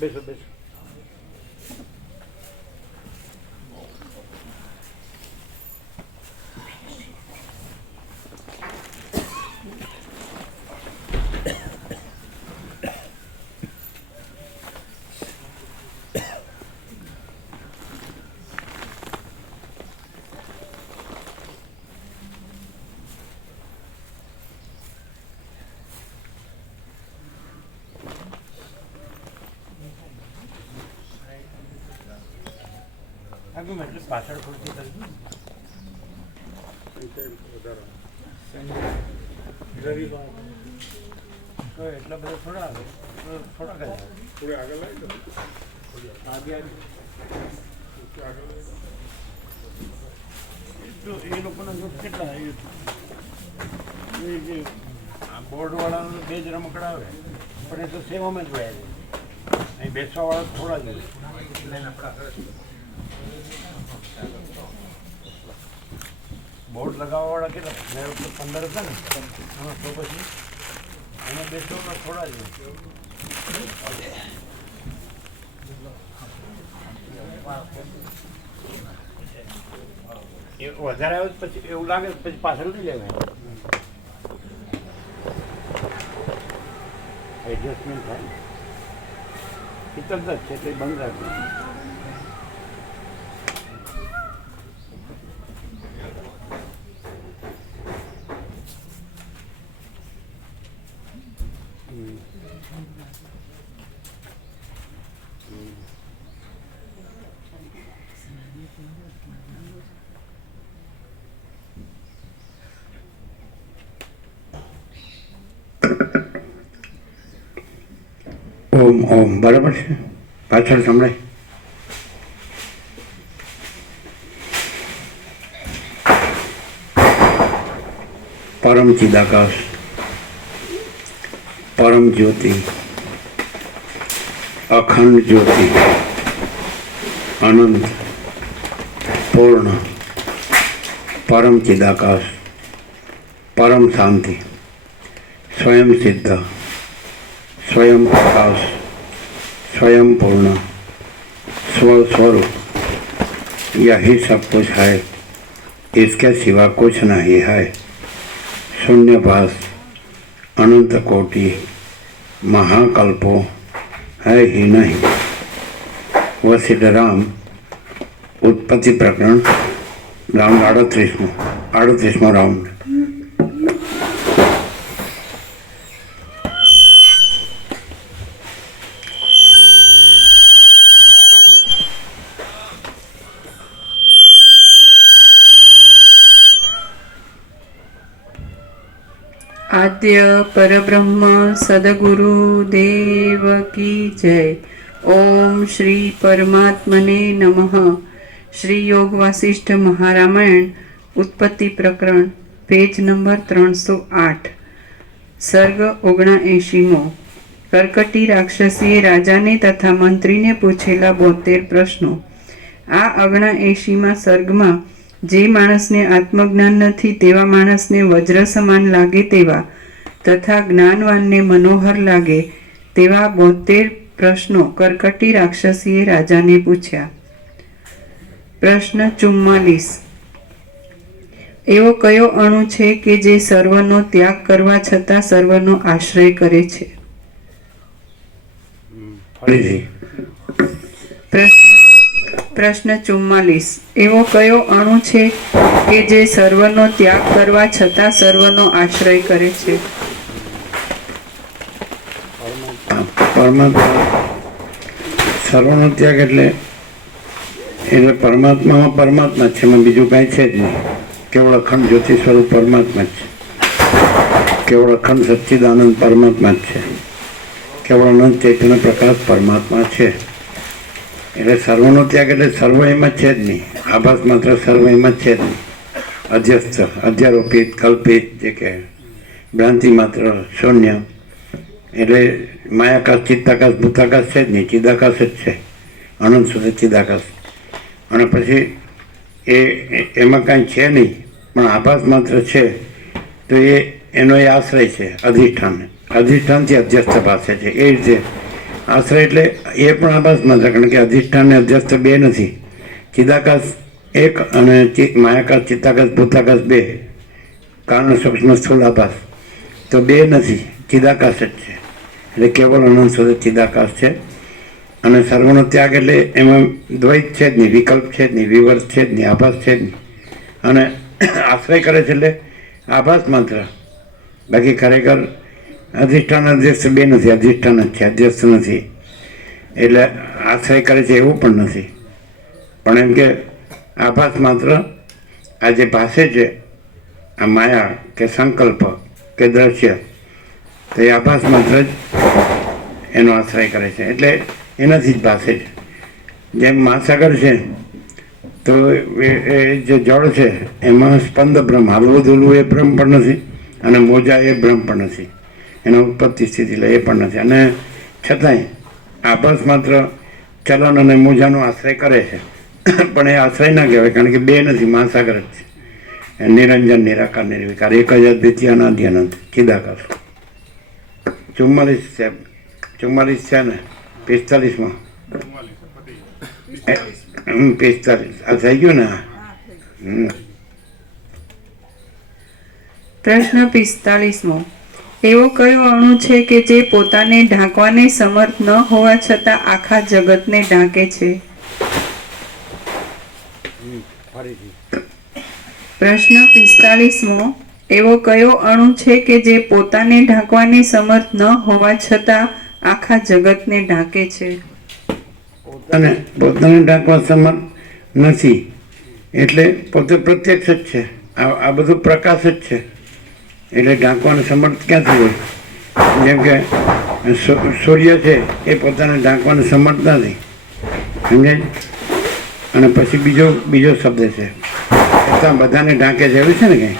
બેસો બેસો. આગળ એટલે પાછળ ખુરશી રવિવાર એટલા બધા થોડા આવે, થોડાક જ આવે. થોડી આગળ લાવી દો. એ લોકોના જો કેટલા એ જે બોર્ડવાળાનું બે જ રમકડા આવે પણ એ તો સેવામાં જ વયા છે. અહીં બેસવાવાળા થોડા જ હોય. બોર્ડ લગાવવાવાળા કેટલા 15 હતા ને? હા, તો પછી એમાં બેસવાના થોડા જ હોય. એ વધારે આવે પછી એવું લાગે પછી પાછળ નહીં લેવાય. એડજસ્ટમેન્ટ થાય. પિત્તળ જ છે એટલે બંધ રાખવું. ઓમ ઓમ બરાબર છે. પાછળ સંભળાય. પરમ ચિદાકાશ, પરમ જ્યોતિ, અખંડ જ્યોતિ, અનંત, પૂર્ણ, પરમ ચિદાકાશ, પરમ શાંતિ, સ્વયં સિદ્ધ, स्वयं प्रकाश, स्वयं पूर्ण, स्वस्वरूप, यही सब कुछ है, इसके सिवा कुछ नहीं है. शून्यभास, अनंत कोटि, महाकल्पो है ही नहीं. वशिष्ठराम उत्पत्ति प्रकरण राउंड 38वां राउंड. आद्य परब्रह्म सद्गुरु देव की जय. ओम श्री परमात्मने नमः. श्री योग वासिष्ठ महारामायण उत्पत्ति प्रकरण पेज नंबर 308 सर्ग 79. कर्कटी राक्षसीए राजाने तथा मंत्रीने पूछेला 72 प्रश्नों. आ 79માં સર્ગમાં જે માણસને આત્મજ્ઞાન નથી તેવા માણસને વજ્ર સમાન લાગે તેવા તથા જ્ઞાનવાનને મનોહર લાગે તેવા 72 પ્રશ્નો કર્કટી રાક્ષસીએ રાજાને પૂછ્યા. પ્રશ્ન 44. એવો કયો અણુ છે કે જે સર્વનો ત્યાગ કરવા છતાં સર્વનો આશ્રય કરે છે? પ્રશ્ન 44. એવો કયો અણુ છે કે જે સર્વનો ત્યાગ કરવા છતાં સર્વનો આશ્રય કરે છે? પરમાત્મા. સર્વનો ત્યાગ એટલે પરમાત્મામાં પરમાત્મા છે, એમાં બીજું કાંઈ છે જ નહીં. કેવળ અખંડ જ્યોતિ સ્વરૂપ પરમાત્મા જ છે. કેવળ અખંડ સચ્ચિદાનંદ પરમાત્મા જ છે. કેવળ અનંત ચૈતન્ય પ્રકાશ પરમાત્મા છે. એટલે સર્વનો ત્યાગ એટલે સર્વ એમાં છે જ નહીં. આભાસ માત્ર સર્વ એમાં છે જ નહીં. અધ્યસ્થ, અધ્યારોપિત, કલ્પિત, જે કે ભ્રાંતિ માત્ર, શૂન્ય, એટલે માયાકાશ ચિત્તાકાશ ભૂતાકાશ છે જ નહીં, ચિદાકાશ જ છે, અનંત સુધી ચિદાકાશ. અને પછી એમાં કાંઈ છે નહીં પણ આભાસ માત્ર છે, તો એનો એ આશ્રય છે અધિષ્ઠાન. અધિષ્ઠાનથી અધ્યસ્થ પાસે છે એ રીતે આશ્રય એટલે એ પણ આભાસ માત્ર, કારણ કે અધિષ્ઠાન ને અધ્યસ્થ બે નથી. ચિદાકાશ એક અને માયાકાશ ચિત્તાકાશ ભૂતાકાશ બે, કારણ સૂક્ષ્મ સ્થૂળ આભાસ તો બે નથી, ચિદાકાશ જ છે. એટલે કેવળ અનંત સુધી ચિદાકાશ છે. અને સર્વનો ત્યાગ એટલે એમાં દ્વૈત છે જ નહીં, વિકલ્પ છે જ નહીં, વિવર્ત છે જ નહીં, આભાસ છે જ નહીં. અને આશ્રય કરે છે એટલે આભાસ માત્ર, બાકી ખરેખર અધિષ્ઠાન અધ્યસ્થ બે નથી, અધિષ્ઠાન જ છે, અધ્યસ્થ નથી. એટલે આશ્રય કરે છે એવું પણ નથી, પણ એમ કે આભાસ માત્ર આ જે ભાષે છે, આ માયા કે સંકલ્પ કે દ્રશ્ય, તો એ આભાસ માત્ર જ એનો આશ્રય કરે છે. એટલે એનાથી જ ભાષે છે. જેમ મહાસાગર છે તો એ જે જળ છે એમાં સ્પંદ બ્રહ્મ, હાલવું ધૂલવું એ બ્રહ્મ પણ નથી, અને મોજા એ બ્રહ્મ પણ નથી, એનો ઉત્પત્તિ સ્થિતિ લે એ પણ નથી. અને છતાંય આભાસ માત્ર ચલન અને મોજાનો આશ્રય કરે છે, પણ એ આશ્રય ના કહેવાય, કારણ કે બે નથી, મહાસાગર જ છે. નિરંજન નિરાકાર નિર્વિકાર એક જ અદ્વિતીય અનાદિ અનંત ચિદાકાર. 44 છે, 44 છે ને 45માં 45 આ થઈ ગયું ને. પ્રશ્ન 45મો. એવો કયો અણુ છે કે જે પોતાને ઢાંકવાને સમર્થ ન હોવા છતાં આખા જગતને ઢાંકે છે? પ્રશ્ન 45મો. એવો કયો અણુ છે કે જે પોતાને ઢાંકવાને સમર્થ ન હોવા છતાં આખા જગતને ઢાંકે છે? પોતાને ઢાંકવા સમર્થ નથી એટલે પોતે પ્રત્યક્ષ જ છે. આ બધું પ્રકાશ જ છે, એટલે ઢાંકવાનો સમર્થ ક્યાંથી હોય? જેમ કે સૂર્ય છે એ પોતાને ઢાંકવાનો સમર્થ નથી, સમજાય? અને પછી બીજો શબ્દ છે છતાં બધાને ઢાંકે છે, એવું છે ને કંઈ?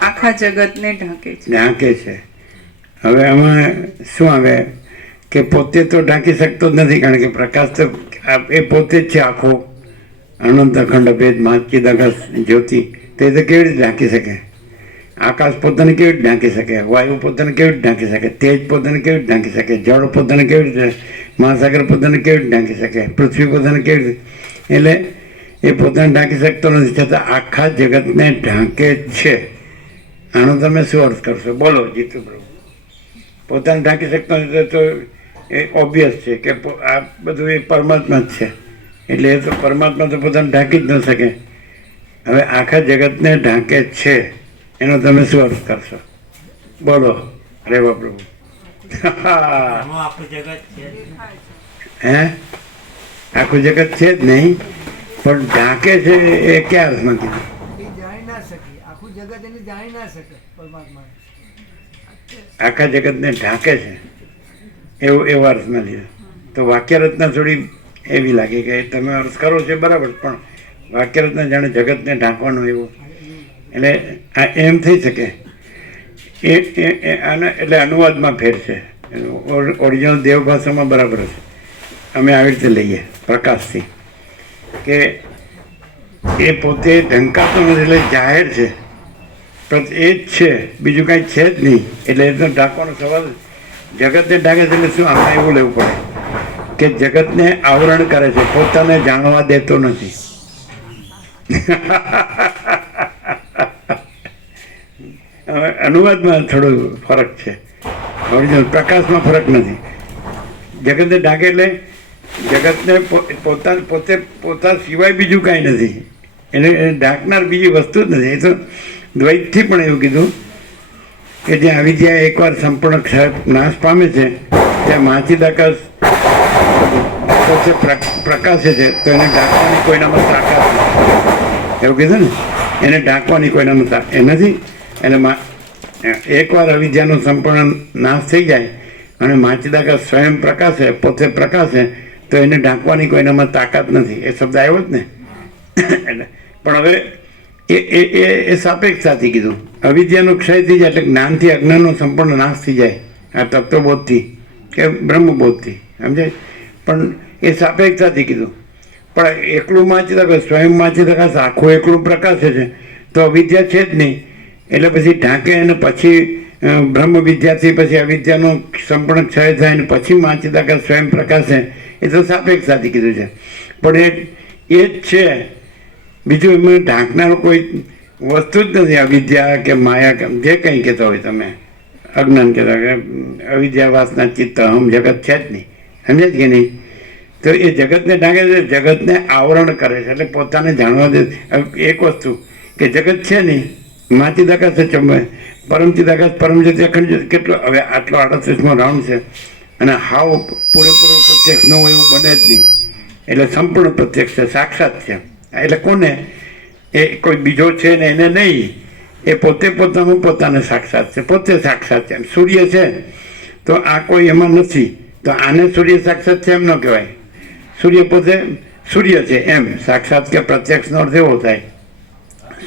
આખા જગતને ઢાંકે છે. હવે આમાં શું આવે કે પોતે તો ઢાંકી શકતો જ નથી, કારણ કે પ્રકાશ તો એ પોતે જ છે આખો, અનંત અખંડ ભેદ ચિદાકાશ જ્યોતિ. તો એ તો કેવી રીતે ઢાંકી શકે? આકાશ પોતાને કેવી રીતે ઢાંકી શકે? વાયુ પોતાને કેવી રીતે ઢાંકી શકે? તેજ પોતાને કેવી રીતે ઢાંકી શકે? જળ પોતાને કેવી રીતે, મહાસાગર પોતાને કેવી રીતે ઢાંકી શકે? પૃથ્વી પોતાને કેવી રીતે? એટલે એ પોતાને ઢાંકી શકતો નથી, છતાં આખા જગતને ઢાંકે છે. આનો તમે શું અર્થ કરશો? બોલો જીતુ પ્રભુ. પોતાને ઢાંકી શકતો નથી તો એ ઓબ્વિયસ છે કે આ બધું એ પરમાત્મા જ છે, એટલે એ તો પરમાત્મા તો પોતાને ઢાંકી જ ન શકે. હવે આખા જગતને ઢાંકે છે એનો તમે શું અર્થ કરશો? બોલો રેવા પ્રભુ. હે, આખું જગત છે જ નહીં, પણ ઢાંકે છે એ ક્યાં અર્થમાં કીધું? આખા જગતને ઢાંકે છે એવું એવો અર્થ ના લીધો તો વાક્ય રચના થોડી એવી લાગે કે તમે અર્થ કરો છો બરાબર, પણ વાક્ય રચના જાણે જગતને ઢાંકવાનું એવું. એટલે આ એમ થઈ શકે આને એટલે અનુવાદમાં ફેર છે, ઓરિજિનલ દેવ ભાષામાં બરાબર છે. અમે આવી રીતે લઈએ પ્રકાશથી કે એ પોતે ઢંકાતો નથી, એટલે જાહેર છે, એ જ છે, બીજું કાંઈ છે જ નહીં. એટલે એ તો ઢાંકવાનો સવાલ. જગતને ઢાંકે છે એટલે શું? આમાં એવું લેવું પડે કે જગતને આવરણ કરે છે, પોતાને જાણવા દેતો નથી. હવે અનુવાદમાં થોડો ફરક છે, ઓરિજિનલ પ્રકાશમાં ફરક નથી. જગતને ઢાંકે એટલે જગતને પોતા સિવાય બીજું કાંઈ નથી, એને ઢાંકનાર બીજી વસ્તુ જ નથી. એ તો દ્વૈતથી પણ એવું કીધું કે જ્યાં અવિદ્યા એકવાર સંપૂર્ણ નાશ પામે છે ત્યાં માચિદાકાશ પોતે પ્રકાશે છે, તો એને ઢાંકવાની કોઈનામાં તાકાત નથી, એવું કીધું ને. એને ઢાંકવાની કોઈનામાં તાકાત એ નથી. એટલે એકવાર અવિદ્યાનો સંપૂર્ણ નાશ થઈ જાય અને માચિદાકાશ સ્વયં પ્રકાશે, પોતે પ્રકાશે, તો એને ઢાંકવાની કોઈનામાં તાકાત નથી. એ શબ્દ આવ્યો જ ને. એટલે પણ હવે એ એ એ સાપેક્ષતાથી કીધું. અવિદ્યાનો ક્ષય થઈ જાય એટલે જ્ઞાનથી અજ્ઞાનનો સંપૂર્ણ નાશ થઈ જાય આ તત્વબોધથી કે બ્રહ્મબોધથી, સમજાય? પણ એ સાપેક્ષતાથી કીધું. પણ એકલું વાંચી શકો, સ્વયં વાંચી શકાશે, આખું એકલું પ્રકાશે છે તો અવિદ્યા છે જ નહીં. એટલે પછી ઢાંકે અને પછી બ્રહ્મ વિદ્યાથી પછી અવિદ્યાનો સંપૂર્ણ ક્ષય થાય અને પછી વાંચી શકાય સ્વયં પ્રકાશે, એ તો સાપેક્ષતાથી કીધું છે. પણ એ જ છે, બીજું એમાં ઢાંકનારો કોઈ વસ્તુ જ નથી. અવિદ્યા કે માયા કે જે કંઈ કહેતા હોય તમે, અજ્ઞાન કહેતા કે અવિદ્યા વાસના ચિત્ત અહમ જગત છે જ નહીં, સમજે જ કે નહીં? તો એ જગતને ઢાંકે છે, જગતને આવરણ કરે છે, એટલે પોતાને જાણવા દે. એક વસ્તુ કે જગત છે નહીં, માથી દકાશ છે, પરમથી દકાશ, પરમજ્યોતિ અખંડ જ્યોતિ, કેટલો હવે આટલો 38મો રાઉન્ડ છે અને હાવ પૂરેપૂરું પ્રત્યક્ષ ન હોય એવું બને જ નહીં. એટલે સંપૂર્ણ પ્રત્યક્ષ છે, સાક્ષાત છે. એટલે કોને? એ કોઈ બીજો છે ને એને નહીં, એ પોતે પોતાનું પોતાને સાક્ષાત છે, પોતે સાક્ષાત છે. સૂર્ય છે તો આ કોઈ એમાં નથી, તો આને સૂર્ય સાક્ષાત છે એમ ન કહેવાય. સૂર્ય પોતે સૂર્ય છે એમ, સાક્ષાત કે પ્રત્યક્ષનો અર્થ એવો થાય.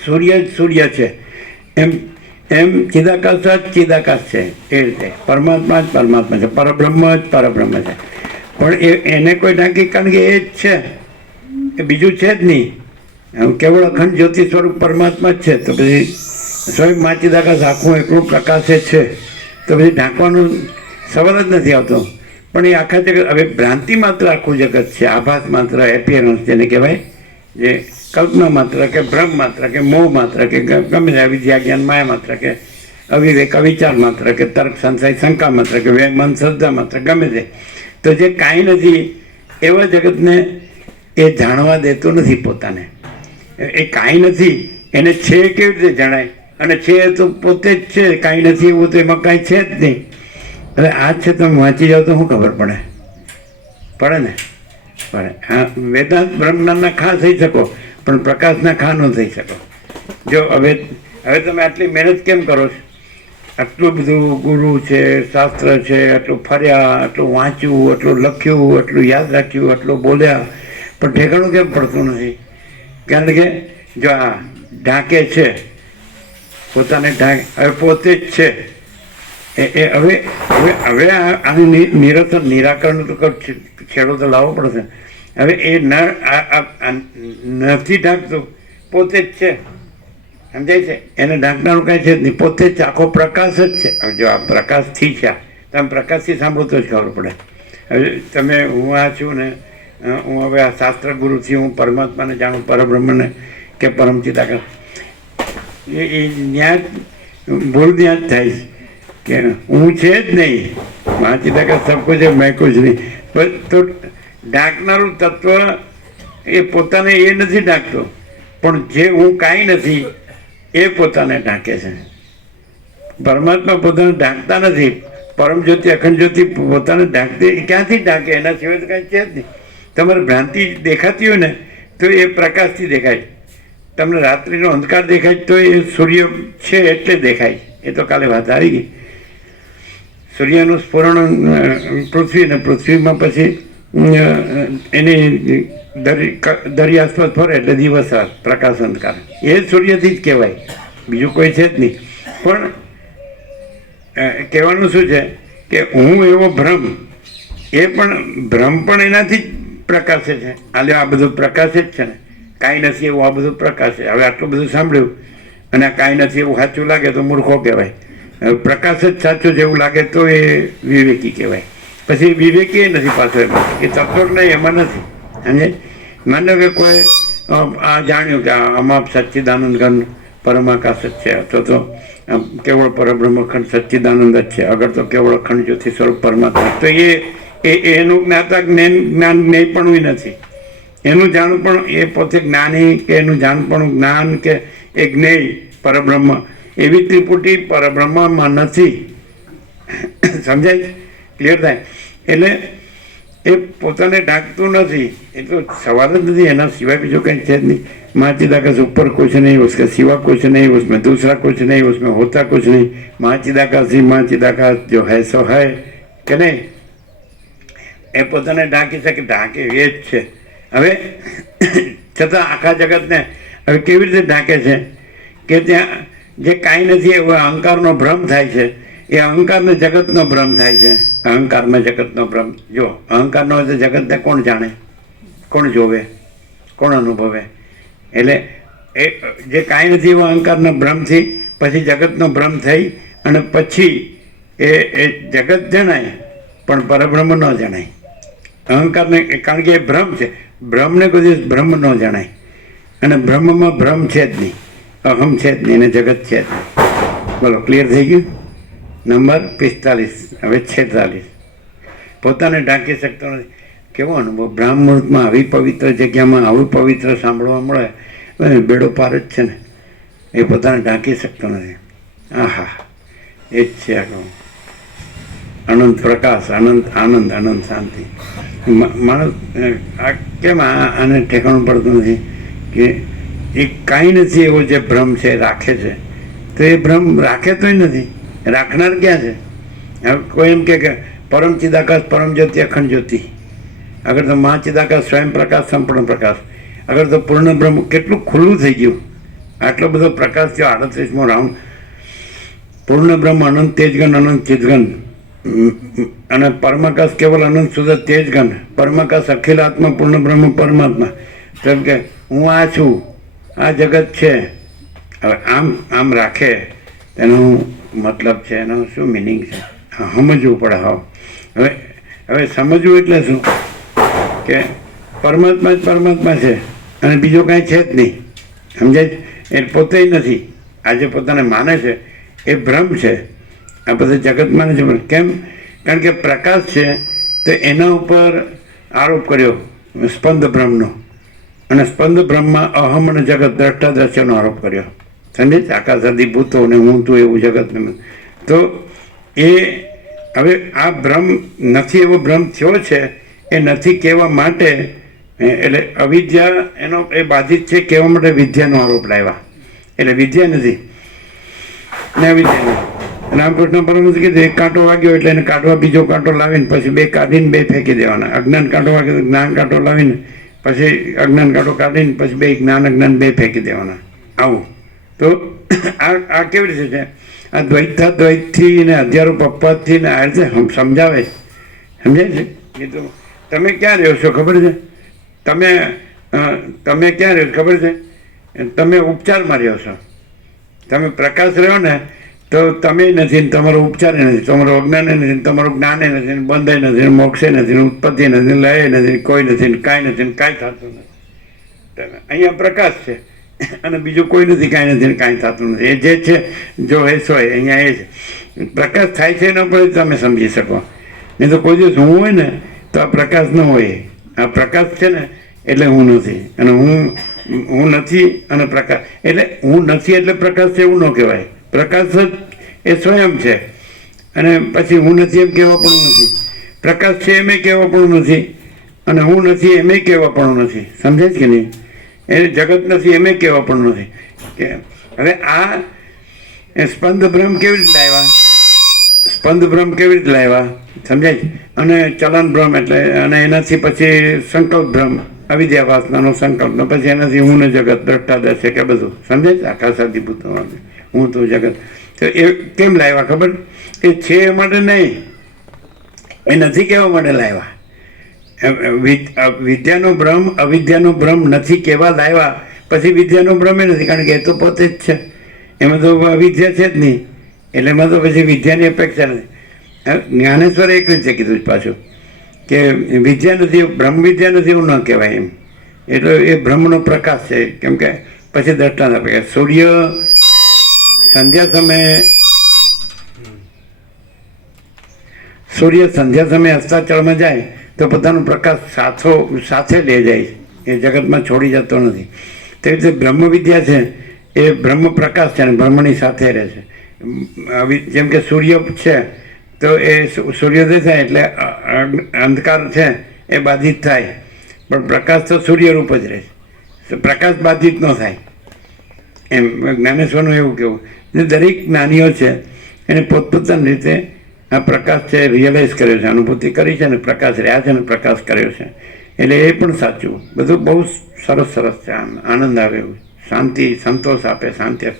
સૂર્ય જ સૂર્ય છે એમ, એમ ચિદાકાશ જ ચિદાકાશ છે. એ રીતે પરમાત્મા જ પરમાત્મા છે, પરબ્રહ્મ જ પરબ્રહ્મ છે. પણ એને કોઈ ઢાંકી, કારણ કે એ જ છે, એ બીજું છે જ નહીં. કેવળ અખંડ જ્યોતિ સ્વરૂપ પરમાત્મા જ છે. તો પછી સ્વયં માચિદાકાશ આખું એકલું પ્રકાશે છે, તો પછી ઢાંકવાનો સવાલ જ નથી આવતો. પણ એ આખા જગત, હવે ભ્રાંતિ માત્ર આખું જગત છે, આભાસ માત્ર, એપિયરન્સ જેને કહેવાય, જે કલ્પના માત્ર કે ભ્રમ માત્ર કે મોહ માત્ર કે ગમે તે અવિદ્યા જ્ઞાન માયા માત્ર કે અવિવેક અવિચાર માત્ર કે તર્ક સંશય શંકા માત્ર કે મન શ્રદ્ધા માત્ર, ગમે તે. તો જે કાંઈ નથી એવા જગતને એ જાણવા દેતો નથી પોતાને. એ કાંઈ નથી એને છે કેવી રીતે જણાય? અને છે તો પોતે જ છે, કાંઈ નથી એવું તો એમાં કાંઈ છે જ નહીં. એટલે આ છે, તમે વાંચી જાઓ તો શું ખબર પડે? પડે ને? પડે. હા, વેદાંત બ્રહ્મજ્ઞાનના ખા થઈ શકો પણ પ્રકાશના ખા ન થઈ શકો. જો હવે તમે આટલી મહેનત કેમ કરો છો? આટલું બધું ગુરુ છે, શાસ્ત્ર છે, આટલું ફર્યા, આટલું વાંચ્યું, આટલું લખ્યું, આટલું યાદ રાખ્યું, આટલું બોલ્યા, પણ ઠેકાણું કેમ પડતું નથી? કારણ કે જો આ ઢાંકે છે, પોતાને ઢાંકે, હવે પોતે જ છે. હવે આનું નિરાકરણ તો છેડો તો લાવવો પડશે. હવે એ નથી ઢાંકતું, પોતે જ છે, સમજાય છે? એને ઢાંકનારું કાંઈ છે જ નહીં, પોતે જ આખો પ્રકાશ જ છે. હવે જો આ પ્રકાશથી છે, તમે પ્રકાશથી સાંભળો તો જ ખબર પડે. હવે તમે, હું આ છું ને, હું હવે આ શાસ્ત્ર ગુરુથી હું પરમાત્માને જાણું, પરબ્રહ્મને કે પરમચિદાકાશ, એ ન્યાય ભૂલ ત્યાં જ થાય કે હું છે જ નહીં, મહાચિદાકાશ સબ કુછ છે, મેં કુછ નહીં. તો ઢાંકનારું તત્વ એ પોતાને એ નથી ઢાંકતો, પણ જે હું કાંઈ નથી એ પોતાને ઢાંકે છે. પરમાત્મા પોતાને ઢાંકતા નથી. પરમ જ્યોતિ અખંડ જ્યોતિ પોતાને ઢાંકતી ક્યાંથી ઢાંકે? એના સિવાય તો કાંઈ છે જ નહીં. તમારે ભ્રાંતિ દેખાતી હોય ને તો એ પ્રકાશથી દેખાય. તમને રાત્રિનો અંધકાર દેખાય તો એ સૂર્ય છે એટલે દેખાય. એ તો કાલે વાત આવી ગઈ. સૂર્યનું સ્ફુરણ પૃથ્વી, ને પૃથ્વીમાં પછી એની દરિયા આસપાસ ફરે એટલે દિવસ રાત, પ્રકાશ અંધકાર, એ સૂર્યથી જ કહેવાય, બીજું કોઈ છે જ નહીં. પણ કહેવાનું શું છે કે હું એવો ભ્રમ, એ પણ ભ્રમ પણ એનાથી જ પ્રકાશે છે. હાલે આ બધું પ્રકાશે જ છે ને, કાંઈ નથી એવું આ બધું પ્રકાશે. હવે આટલું બધું સાંભળ્યું અને આ કાંઈ નથી એવું સાચું લાગે તો મૂર્ખો કહેવાય. પ્રકાશ જ સાચું જેવું લાગે તો એ વિવેકી કહેવાય. પછી વિવેકી નથી પાછો, એમાં એ તત્વ નહીં, એમાં નથી. સમજે? માનો કે કોઈ આ જાણ્યું કે આમાં સચ્ચિદાનંદ ઘન પરમાકાશ જ છે, અથવા તો કેવળ પરબ્રહ્મ અખંડ સચ્ચિદાનંદ જ છે, અગર તો કેવળ અખંડ જ્યોતિ સ્વરૂપ પરમાત્મા, તો એનું જ્ઞાતા જ્ઞાન જ્ઞેયપણું નથી. એનું જાણવું પણ એ પોતે જ્ઞાની કે એનું જાણપણું જ્ઞાન કે એ જ્ઞેય પરબ્રહ્મ, એવી ત્રિપુટી પરબ્રહ્મમાં નથી. સમજાય? ક્લિયર થાય? એટલે એ પોતાને ઢાંકતું નથી. એ તો સવાલ જ નથી, એના સિવાય બીજું કંઈ છે જ નહીં. महाचिदाकाश ऊपर कुछ नहीं, उसके सिवा कुछ नहीं, उसमें दूसरा कुछ नहीं, उसमें होता कुछ नहीं. महाचिदाकाश ही महाचिदाकाश जो है सो है કે નહીં, એ પોતાને ઢાંકી શકે, ઢાંકે એ જ છે. હવે છતાં આખા જગતને, હવે કેવી રીતે ઢાંકે છે કે ત્યાં જે કાંઈ નથી એવો અહંકારનો ભ્રમ થાય છે, એ અહંકારને જગતનો ભ્રમ થાય છે. અહંકારમાં જગતનો ભ્રમ, જો અહંકારનો હોય તો જગતને કોણ જાણે, કોણ જોવે, કોણ અનુભવે? એટલે એ જે કાંઈ નથી એવો અહંકારના ભ્રમથી પછી જગતનો ભ્રમ થઈ અને પછી એ જગત જણાય પણ પરબ્રહ્મ ન જણાય. અહંકારને, કારણ કે એ ભ્રમ છે, ભ્રમને કોઈ દિવસ બ્રહ્મ ન જણાય. અને બ્રહ્મમાં ભ્રમ છે જ નહીં, અહમ છે જ નહીં, અને જગત છે જ નહીં. બોલો, ક્લિયર થઈ ગયું? નંબર 45. હવે 46. પોતાને ઢાંકી શકતો નથી. કેવો અનુભવ! બ્રાહ્મ મુહૂર્તમાં આવી પવિત્ર જગ્યામાં આવું પવિત્ર સાંભળવા મળે, બેડો પાર જ છે ને. એ પોતાને ઢાંકી શકતો નથી. આહા, એ જ છે આખો અનંત પ્રકાશ, અનંત આનંદ, અનંત શાંતિ. માણસ આ કેમ આને ઠેકાણું પડતું નથી કે એ કાંઈ નથી એવો જે ભ્રમ છે રાખે છે, તો એ ભ્રમ રાખે તોય નથી, રાખનાર ક્યાં છે? હવે કોઈ એમ કે પરમ ચિદાકાશ, પરમ જ્યોતિ, અખંડ જ્યોતિ, અગર તો મહા ચિદાકાશ, સ્વયં પ્રકાશ, સંપૂર્ણ પ્રકાશ, અગર તો પૂર્ણ બ્રહ્મ, કેટલું ખુલ્લું થઈ ગયું! આટલો બધો પ્રકાશ થયો, 38મો રાઉન્ડ. પૂર્ણ બ્રહ્મ, અનંત તેજગન, અનંત ચિદગન, અને પરમાકાશ કેવલ અનંત શુદ્ધ તેજગન, પરમાકાશ અખિલ આત્મા, પૂર્ણ બ્રહ્મ, પરમાત્મા. જેમ કે હું આ છું, આ જગત છે. હવે આમ રાખે એનો મતલબ છે, એનો શું મિનિંગ છે, સમજવું પડે. હવે સમજવું એટલે શું કે પરમાત્મા જ પરમાત્મા છે અને બીજું કાંઈ છે જ નહીં. સમજાય? એ પોતે નથી. આજે પોતાને માને છે એ ભ્રમ છે. આ બધા જગતમાં નથી. કેમ? કારણ કે પ્રકાશ છે તો એના ઉપર આરોપ કર્યો સ્પંદ બ્રહ્મનો, અને સ્પંદ બ્રહ્મમાં અહમ અને જગત, દ્રષ્ટા દ્રશ્યનો આરોપ કર્યો. સમજે? આકાશાદી ભૂતો ને હું તું એવું જગત. તો એ હવે આ ભ્રમ નથી એવો ભ્રમ થયો છે, એ નથી કહેવા માટે, એટલે અવિદ્યા એનો એ બાધિત છે કહેવા માટે વિદ્યાનો આરોપ લાવ્યા. એટલે વિદ્યા નથી ને અવિદ્યા નથી. રામકૃષ્ણ પરમહંસે કીધું એક કાંટો વાગ્યો એટલે એને કાઢવા બીજો કાંટો લાવીને પછી બે કાઢીને બે ફેંકી દેવાના. અજ્ઞાન કાંટો વાગ્યો તો જ્ઞાન કાંટો લાવીને પછી અજ્ઞાન કાંટો કાઢીને પછી બે જ્ઞાન અજ્ઞાન બે ફેંકી દેવાના. આવું તો આ કેવી રીતે છે? આ દ્વૈતતા દ્વૈતથી ને અધ્યારોપ અપવાદથી ને આ રીતે સમજાવે છે. સમજાય છે? એ તો તમે ક્યાં રહ્યો છો ખબર છે? તમે ક્યાં રહ્યો ખબર છે? તમે ઉપચારમાં રહ્યો છો. તમે પ્રકાશ રહ્યો ને તો તમે નથી ને તમારો ઉપચાર નથી, તમારો અજ્ઞાન નથી, તમારું જ્ઞાને નથી, બંધે નથી, મોક્ષે નથી, ઉત્પત્તિ નથી, લય નથી, કોઈ નથી, કાંઈ નથી, કાંઈ થતું નથી. અહીંયા પ્રકાશ છે અને બીજું કોઈ નથી, કાંઈ નથી, કાંઈ થતું નથી. એ જે છે જો એ હોય અહીંયા એ છે. પ્રકાશ થાય છે એના પર તમે સમજી શકો. નહીં તો કોઈ દિવસ હું હોય ને તો આ પ્રકાશ ન હોય. આ પ્રકાશ છે ને એટલે હું નથી, અને હું નથી અને પ્રકાશ એટલે હું નથી એટલે પ્રકાશ છે એવું ન કહેવાય. પ્રકાશ જ એ સ્વયં છે, અને પછી હું નથી એમ કહેવા પણ નથી. પ્રકાશ છે એમ કહેવા પણ નથી, અને હું નથી એમ કહેવા પણ નથી. સમજે છે કે નહીં? એ જગત નથી એમ કહેવા પણ નથી. કે હવે આ સ્પંદ બ્રહ્મ કેવી રીતે લાવ્યા? સ્પંદ બ્રહ્મ કેવી રીતે લાવ્યા? સમજાય? અને ચલન બ્રહ્મ એટલે, અને એનાથી પછી સંકલ્પ બ્રહ્મ, અવિદ્યા વાસનાનો સંકલ્પ, પછી એનાથી હું ને જગત, દ્રષ્ટા દર્શે કે બધું. સમજાય? આકાશાદિભૂત હું તો જગત. તો એ કેમ લાવ્યા ખબર? એ છે એ માટે નહીં, એ નથી કહેવા માટે લાવ્યા. વિદ્યાનો ભ્રમ અવિદ્યાનો ભ્રમ નથી કહેવા લાવ્યા, પછી વિદ્યાનો ભ્રમ એ નથી, કારણ કે એ તો પોતે જ છે. એમાં તો અવિદ્યા છે જ નહીં, એટલે એમાં તો પછી વિદ્યાની અપેક્ષા નથી. જ્ઞાનેશ્વરે એક રીતે કીધું પાછું કે વિદ્યા નથી, બ્રહ્મ વિદ્યા નથી એવું ન કહેવાય એમ. એટલે એ બ્રહ્મનો પ્રકાશ છે. કેમ કે પછી દ્રષ્ટાંત આપે કે સૂર્ય સંધ્યા સમયે અસ્તાચળમાં જાય તો પોતાનો પ્રકાશ સાથે લઈ જાય, એ જગતમાં છોડી જતો નથી. તે રીતે બ્રહ્મ વિદ્યા છે એ બ્રહ્મ પ્રકાશ છે અને બ્રહ્મની સાથે રહે છે. જેમ કે સૂર્ય છે તો એ સૂર્યોદય થાય એટલે અંધકાર છે એ બાધિત થાય, પણ પ્રકાશ તો સૂર્યરૂપ જ રહે છે, પ્રકાશ બાધિત ન થાય. એમ જ્ઞાનેશ્વરનું એવું કહેવું. દરેક જ્ઞાનીઓ છે એને પોતપોતાની રીતે આ પ્રકાશ છે રિયલાઇઝ કર્યો છે, અનુભૂતિ કરી છે, અને પ્રકાશ રહ્યા છે અને પ્રકાશ કર્યો છે. એટલે એ પણ સાચું. બધું બહુ સરસ છે. આનંદ આવે એવું શાંતિ સંતોષ આપે, શાંતિ આપે.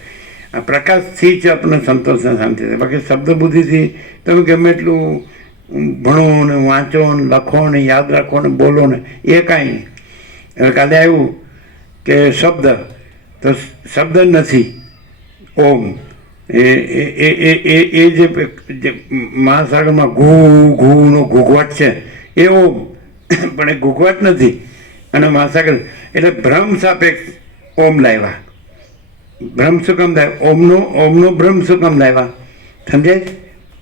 આ પ્રકાશથી જ આપણને સંતોષ અને શાંતિ થાય. બાકી શબ્દ બુદ્ધિથી તમે ગમે એટલું ભણો ને વાંચો ને લખો ને યાદ રાખો ને બોલો ને એ કાંઈ નહીં. હવે કાલે આવ્યું કે શબ્દ, તો શબ્દ નથી ઓમ. એ જે મહાસાગરમાં ઘૂનો ઘૂઘવાટ છે એ ઓમ, પણ એ ઘૂઘવાટ નથી. અને મહાસાગર એટલે ભ્રમ સાપેક્ષ ઓમ લાવ્યા. ભ્રમ શું કામ લાવ્યા? ઓમનો ભ્રમ શું કામ લાવ્યા? સમજાય?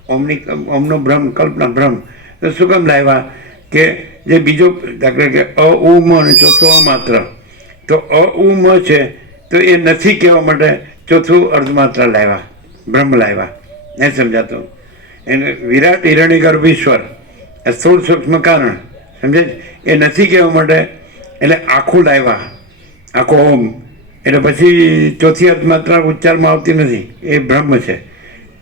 ઓમનો ભ્રમ, કલ્પના ભ્રમ તો શું કામ લાવ્યા? કે જે બીજો દાખલા કે અ ઉ મ અને ચોથો અમાત્ર, તો અ ઉ મ છે તો એ નથી કહેવા માટે ચોથું અર્ધમાત્ર લાવ્યા, બ્રહ્મ લાવ્યા. નહીં સમજાતું? એને વિરાટ હિરણ્યગર્ભ ઈશ્વર, સ્થૂળ સૂક્ષ્મ કારણ, સમજાય? એ નથી કહેવા માટે એટલે આખું લાવ્યા, આખો ઓમ. એટલે પછી ચોથી અર્ધમાત્રા ઉચ્ચારમાં આવતી નથી, એ બ્રહ્મ છે.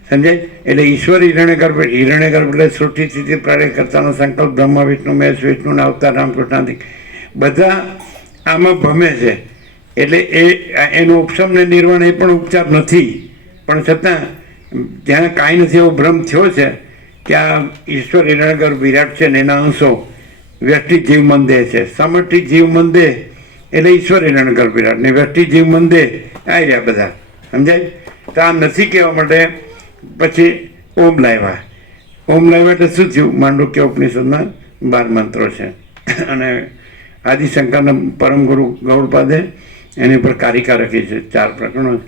સમજાય? એટલે ઈશ્વર હિરણ્યગર્ભ એટલે સૃષ્ટિ સ્થિતિ પ્રલય કરતાનો સંકલ્પ બ્રહ્મા વિષ્ણુ મહેશ વિષ્ણુના અવતાર રામકૃષ્ણાદિક બધા આમાં ભમે છે. એટલે એનું ઉપશમ ને નિર્વાણ એ પણ ઉપચાર નથી. પણ છતાં જ્યાં કાંઈ નથી એવો ભ્રમ થયો છે કે આ ઈશ્વર હિરણ્યગર્ભ વિરાટ છે ને એના અંશો વ્યષ્ટિ જીવ મન દેહ છે. સમષ્ટિ જીવ મન દેહ એટલે ઈશ્વર હિરણ્યગર્ભ વિરાટ ને વ્યષ્ટિ જીવ મન દેહ આ રહ્યા બધા. સમજાય? તો આ નથી કહેવા માટે પછી ઓમ લાવ્યા. ઓમ લાવ્યા એટલે શું થયું? માંડુક્ય ઉપનિષદમાં 12 મંત્રો છે અને આદિશંકરના પરમ ગુરુ ગૌડપાદે એની ઉપર કારિકા રાખી છે, 4 પ્રકરણો.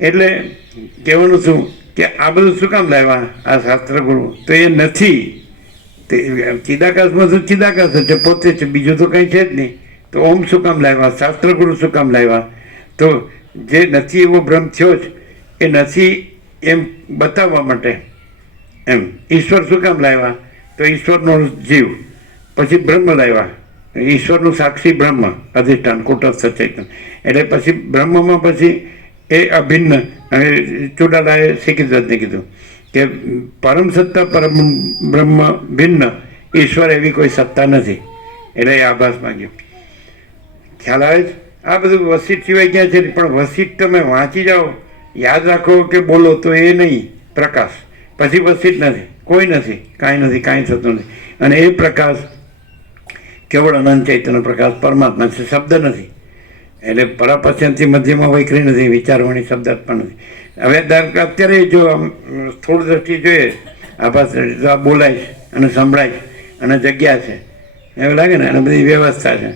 એટલે કહેવાનું શું કે આ બધું શું કામ લાવ્યા આ શાસ્ત્ર ગુરુ? તો એ નથી. તે ચિદાકાશમાં શું ચિદાકાશ છે, પોતે છે, બીજું તો કંઈ છે જ નહીં. તો ઓમ શું કામ લાવ્યા? શાસ્ત્ર ગુરુ શું કામ લાવ્યા? તો જે નથી એવો ભ્રમ થયો જ એ નથી એમ બતાવવા માટે એમ. ઈશ્વર શું કામ લાવ્યા? તો ઈશ્વરનો જીવ, પછી બ્રહ્મ લાવ્યા, ઈશ્વરનું સાક્ષી બ્રહ્મ અધિષ્ઠાન કુટસ્થ ચૈતન્ય. એટલે પછી બ્રહ્મમાં પછી એ અભિન્ન. અને ચુડાલાએ સિકંદરને કીધું કે પરમ સત્તા પરમ બ્રહ્મ ભિન્ન, ઈશ્વર એવી કોઈ સત્તા નથી. એટલે એ આભાસમાં ગયું. ખ્યાલ આવે છે? આ બધું વસિષ્ઠ સિવાય ક્યાં છે? પણ વસિષ્ઠ તમે વાંચી જાઓ, યાદ રાખો કે બોલો તો એ નહીં પ્રકાશ. પછી વસિષ્ઠ નથી, કોઈ નથી, કાંઈ નથી, કાંઈ થતું નથી. અને એ પ્રકાશ કેવળ અનંત ચૈતન્ય પ્રકાશ પરમાત્મા છે, શબ્દ નથી. એટલે પરાપશ્યંતથી મધ્યમાં વૈખરી નથી, વિચારવાણી શબ્દ પણ નથી. હવે અત્યારે જો સ્થૂળ દ્રષ્ટિ જોઈએ આભાસ દ્રષ્ટિ, તો આ બોલાય છે અને સંભળાય છે અને જગ્યા છે એવું લાગે ને, અને બધી વ્યવસ્થા છે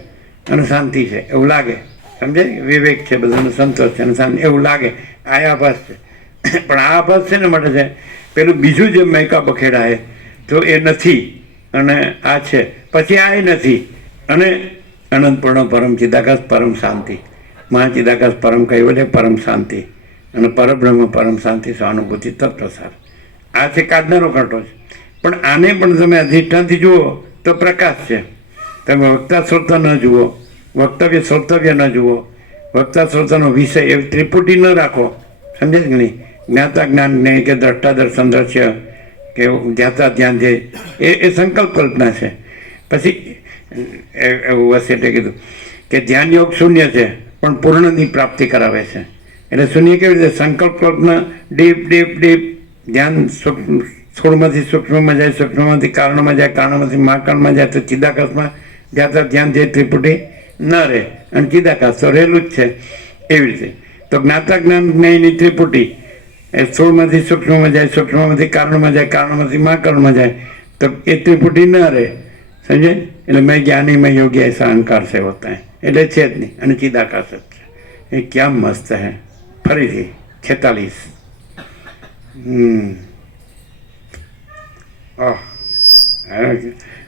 અને શાંતિ છે એવું લાગે. સમજાય? વિવેક છે બધાનો, સંતોષ છે અને શાંતિ એવું લાગે. આ આભાસ છે. પણ આ આભાસ છે ને માટે છે પેલું બીજું જે મૈકા બખેડા છે તો એ નથી અને આ છે, પછી આ નથી. અને અનંતપૂર્ણ પરમ ચિદાકાશ પરમ શાંતિ, મહાચિદાકાશ પરમ કૈવલ્ય પરમ શાંતિ અને પરબ્રહ્મ પરમ શાંતિ સ્વાનુભૂતિ તત્વસાર. આ છે કાઢનારો કાંટો છે. પણ આને પણ તમે અધિષ્ઠાનથી જુઓ તો પ્રકાશ છે. તમે વક્તા શ્રોતા ન જુઓ, વક્તવ્ય શ્રોતવ્ય ન જુઓ, વક્તા શ્રોતાનો વિષય એવી ત્રિપુટી ન રાખો. સમજે કે નહીં? જ્ઞાતા જ્ઞાન જ્ઞેય કે દ્રષ્ટા દર્શન દ્રશ્ય કે ધ્યાતા ધ્યાન ધ્યેય એ સંકલ્પ કલ્પના છે. પછી એવું હશે એટલે કીધું કે ધ્યાન યોગ શૂન્ય છે પણ પૂર્ણની પ્રાપ્તિ કરાવે છે. એટલે શૂન્ય કેવી રીતે? સંકલ્પ કલ્પના ડીપ ડીપ ડીપ ધ્યાન સ્થૂળમાંથી સૂક્ષ્મમાં જાય, સૂક્ષ્મમાંથી કારણમાં જાય, કારણમાંથી મહાકાળમાં જાય, તો ચિદાકાશમાં જ્યાં ધ્યાન જે ત્રિપુટી ન રહે અને ચિદાકાશ તો રહેલું જ છે. એવી રીતે તો જ્ઞાતા જ્ઞાન જ્ઞેયની ત્રિપુટી એ સ્થૂળમાંથી સૂક્ષ્મમાં જાય, સૂક્ષ્મમાંથી કારણમાં જાય, કારણમાંથી મહાકાળમાં જાય, તો એ ત્રિપુટી ન રહે. સમજે? એટલે મેં જ્ઞાની મેં યોગી ऐसा અહંકાર से होता है. એટલે છે જ નહીં અને ચિદાકાશ જ છે. એ ક્યાં મસ્ત હે. ફરીથી 46.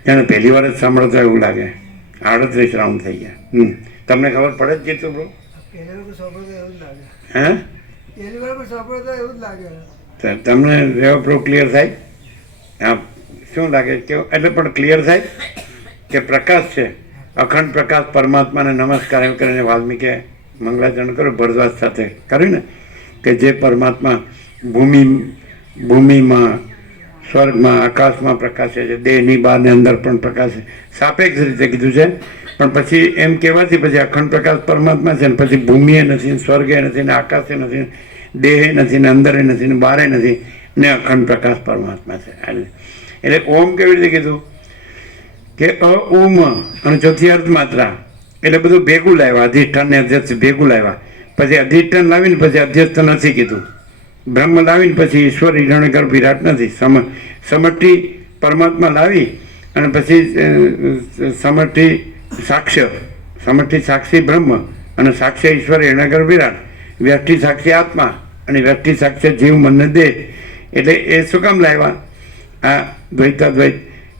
એને પહેલી વાર જ સાંભળો તો એવું લાગે 38 રાઉન્ડ થઈ ગયા. તમને ખબર પડે જ જીતું બ્રો? હે? તમને એવો પ્રો ક્લિયર થાય? હા, શું લાગે કેવું? એટલે પણ ક્લિયર થાય કે પ્રકાશ છે, અખંડ પ્રકાશ પરમાત્માને નમસ્કાર એમ કરીને વાલ્મીકે મંગલાચરણ કર્યું ભરદ્વાજ સાથે કર્યું ને, કે જે પરમાત્મા ભૂમિમાં સ્વર્ગમાં આકાશમાં પ્રકાશે છે, દેહની બહાર ને અંદર પણ પ્રકાશે, સાપેક્ષ રીતે કીધું છે. પણ પછી એમ કહેવાથી પછી અખંડ પ્રકાશ પરમાત્મા છે ને પછી ભૂમિએ નથી ને સ્વર્ગે નથી ને આકાશે નથી ને દેહે નથી ને અંદરે નથી ને બહારે નથી ને અખંડ પ્રકાશ પરમાત્મા છે. એટલે ઓમ કેવી રીતે કીધું કે ઓમ અને ચોથી અર્થ માત્રા, એટલે બધું ભેગું લાવ્યા, અધિષ્ઠાન ને અધ્યક્ષ ભેગું લાવ્યા. પછી અધિષ્ઠાન લાવીને પછી અધ્યસ્થ નથી કીધું, બ્રહ્મ લાવીને પછી ઈશ્વર હિરણ્યગર્ભ વિરાટ નથી, સમષ્ટિ પરમાત્મા લાવી અને પછી સમષ્ટિ સાક્ષ્ય, સમષ્ટિ સાક્ષી બ્રહ્મ અને સાક્ષ્ય ઈશ્વર હિરણ્યગર્ભ વિરાટ, વ્યષ્ટિ સાક્ષી આત્મા અને વ્યષ્ટિ સાક્ષ્ય જીવ મનને દેહ. એટલે એ શું કામ લાવ્યા આ દ્વૈતાદ્વૈત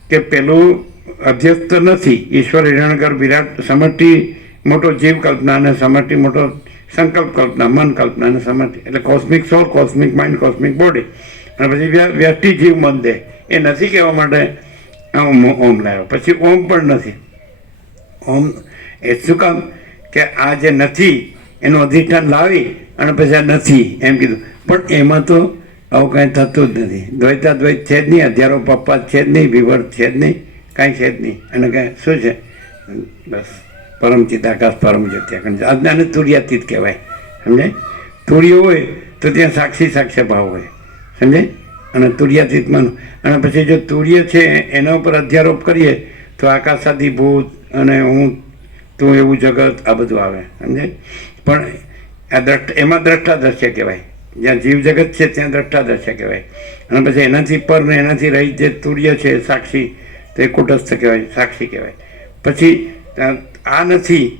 કે પેલું અધ્યસ્ત નથી, ઈશ્વર હિરણ્યગર્ભ વિરાટ સમષ્ટિ મોટો જીવ કલ્પના અને સમષ્ટિ મોટો સંકલ્પ કલ્પના, મન કલ્પના અને સમષ્ટિ એટલે કોસ્મિક સોલ, કોસ્મિક માઇન્ડ, કોસ્મિક બોડી અને પછી વ્યષ્ટિ જીવ મન દેહ. એ નથી કહેવા માટે ઓમ લાવ્યો. પછી ઓમ પણ નથી. ઓમ એ શું કામ કે આ જે નથી એનું અધિષ્ઠાન લાવી અને પછી આ નથી એમ કીધું. પણ એમાં તો આવું કાંઈ થતું જ નથી. દ્વૈતાદ્વૈત છે જ નહીં, અધ્યારો પપ્પા છે જ નહીં, વિવર્ત છે જ નહીં, કાંઈ છે જ નહીં. અને કાંઈ શું છે? બસ પરમ ચિદાકાશ પરમ જ્યોતિ. આને તુર્યાતીત કહેવાય. સમજે? તુર્ય હોય તો ત્યાં સાક્ષી સાક્ષ્ય ભાવ હોય. સમજે? અને તુર્યાતીતમાં અને પછી જો તુર્ય છે એના ઉપર અધ્યારોપ કરીએ તો આકાશાદી ભૂત અને હું તું એવું જગત આ બધું આવે. સમજે? પણ આ એમાં દ્રષ્ટા દ્રશ્ય કહેવાય. જ્યાં જીવ જગત છે ત્યાં દ્રષ્ટા દ્રશ્ય કહેવાય. અને પછી એનાથી પર ને એનાથી રહી જે તુર્ય છે સાક્ષી તો એ કુટસ્થ કહેવાય, સાક્ષી કહેવાય. પછી આ નથી